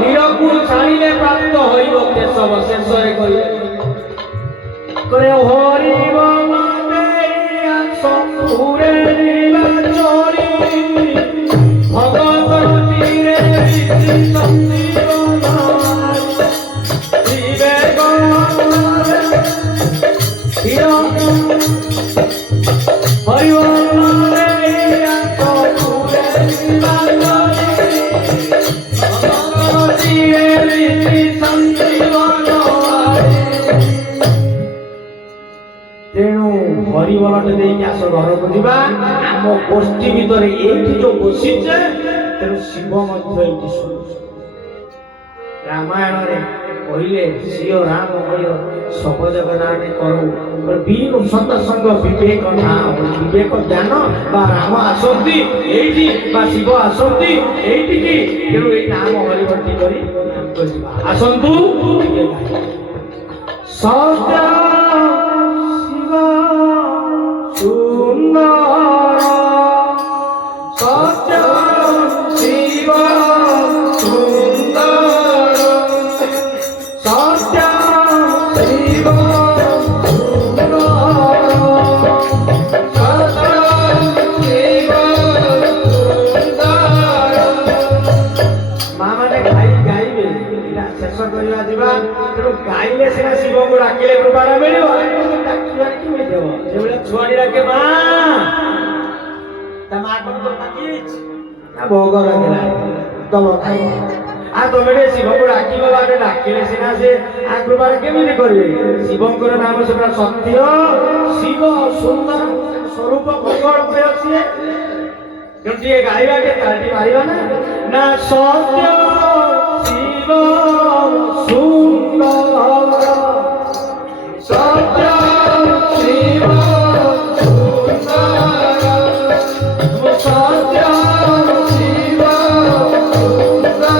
ନୀରକୁ ଛାଡ଼ିଲେ ପ୍ରାପ୍ତ ହୋଇବ କେଶବ ଶେଷରେ କହିଲେ କରେ ହରିବ ସପୁରେ ନିବାଚରି ଭଗବତ ତୀରେ ବିବେକ କ୍ଷୀର ହରିବ ତେଣୁ ହରିବଲଟେ ଦେଇକି ଆସ ଘରକୁ ଯିବା। ଆମ ଗୋଷ୍ଠୀ ଭିତରେ ଏଇଠି ଯୋଉ ବସିଛେ, ତେଣୁ ଶିବ ମଧ୍ୟ ଏଇଠି ଶୁଣୁଛି। ରାମାୟଣରେ କହିଲେ ସିଓ ରାମ କହ ସବ ଜଗନ୍ନାଥ କରୁ ବିନୁ ସତସଙ୍ଗ ବିବେକ ନା ବିବେକ ଜ୍ଞାନ ବା ରାମ ଆସନ୍ତି ଏଇଠି ବା ଶିବ ଆସନ୍ତି ଏଇଠିକି। ତେଣୁ ଏଇ ନାମ ହରିଭକ୍ତି କରି ନାମ କରିବା। ଆସନ୍ତୁ ଟିକେ ଗାଇବା। ସତ୍ୟ ଶିବ ସୁନ୍ଦର, ସତ୍ୟ ଶିବ ସୁନ୍ଦର, ସତ୍ୟ ଶିବ ସୁନ୍ଦର, ସତ୍ୟ ଶିବ ସୁନ୍ଦର। ମା ମାନେ ଗାଇବେ, ଏଇଟା ଶେଷ କରିବା ଯିବା। ତେଣୁ ଗାଇଲେ ସିନା ଶିବଙ୍କୁ ଡାକିଲେ କୃପାଟା ମିଳିବ। ଡାକିବାରେ କେମିତି ହବ? ଯେଭଳିଆ ଛୁଆଟି ଡାକେ ମା, ତା ମା କଣ ଡାକିଛି ନା ଭୋଗ ଲାଗିଲା ତମ ଖାଇବ। ଆଉ ତମେ ଟିକେ ଶିବଙ୍କୁ ଡାକିବ, ବାଟେ ଡାକିଲେ ସିନା ସେ କୃପାରେ କେମିତି କରିବେ? ଶିବଙ୍କର ନାମ ସେଟା ସତ୍ୟ ଶିବ ସୁନ୍ଦର ସ୍ୱରୂପ ମଙ୍ଗଳ ପ୍ରିୟ ସିଏ। ତେଣୁ ଟିକେ ଗାଇବା, ଟିକେ ତାଳି ମାରିବା ନା। ନା ସତ୍ୟ ଶିବ ସୁନ୍ଦର, ସତ୍ୟ ଶିବ ସୁନ୍ଦର, ସତ୍ୟ ଶିବ ସୁନ୍ଦର,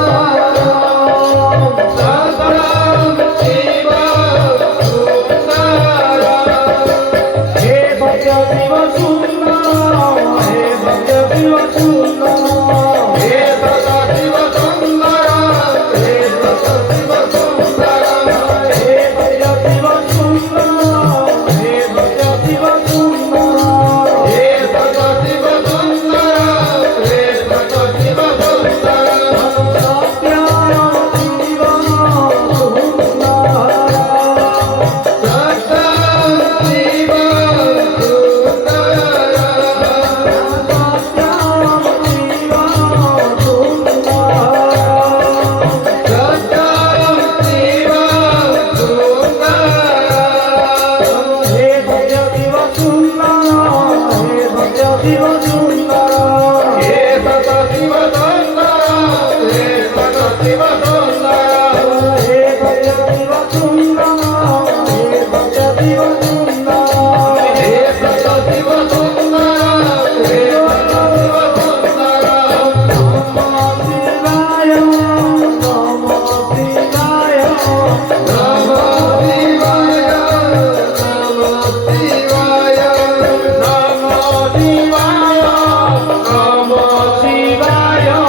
ସତ୍ୟ ଶିବ ସୁନ୍ଦର। ହେ ସତ୍ୟ ଶିବ ସୁନ୍ଦର, ହେ ସତ୍ୟ ଶିବ ସୁନ୍ଦର, ହେ ସତ୍ୟ ଶିବ ସୁନ୍ଦର, ହେ ସତ୍ୟ ଶିବ ସୁନ୍ଦର, ହେ ସତ୍ୟ ଶିବ ସୁନ୍ଦର, ହେ ସତ୍ୟ ଶିବ ସୁନ୍ଦର, ହେ ସତ୍ୟ ଶିବ ସୁନ୍ଦର, ହେ ସତ୍ୟ ଶିବ ସୁନ୍ଦର, ସତ୍ୟ ଶିବ ସୁନ୍ଦର, ସତ୍ୟ ଶିବ Namo Shivaya.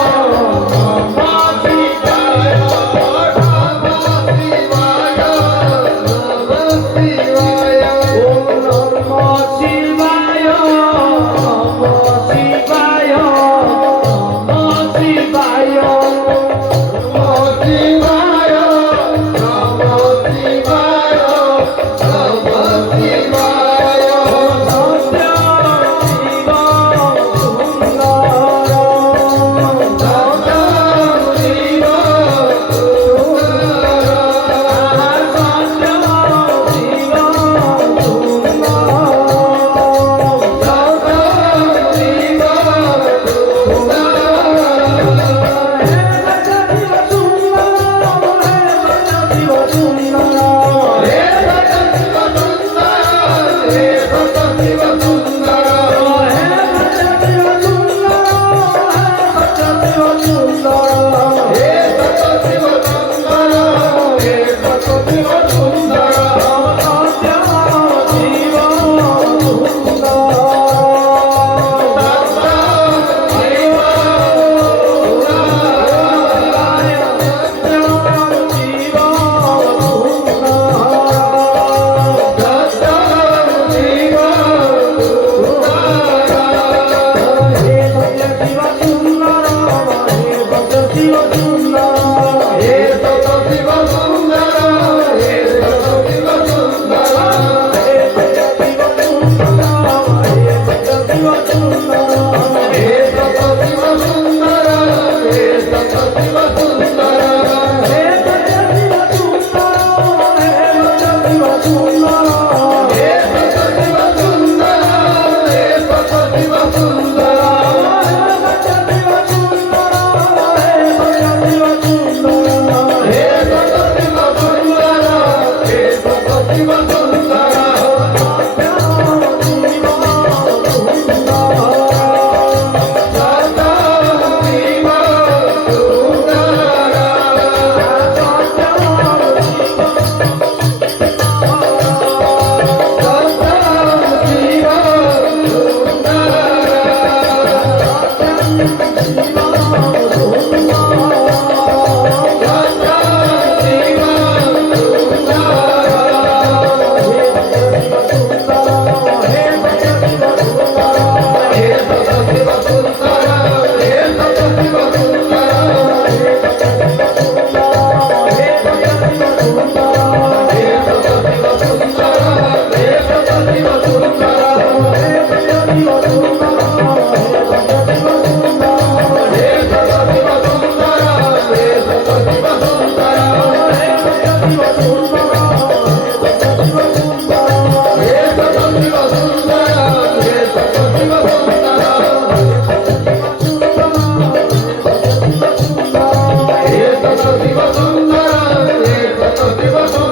Shiva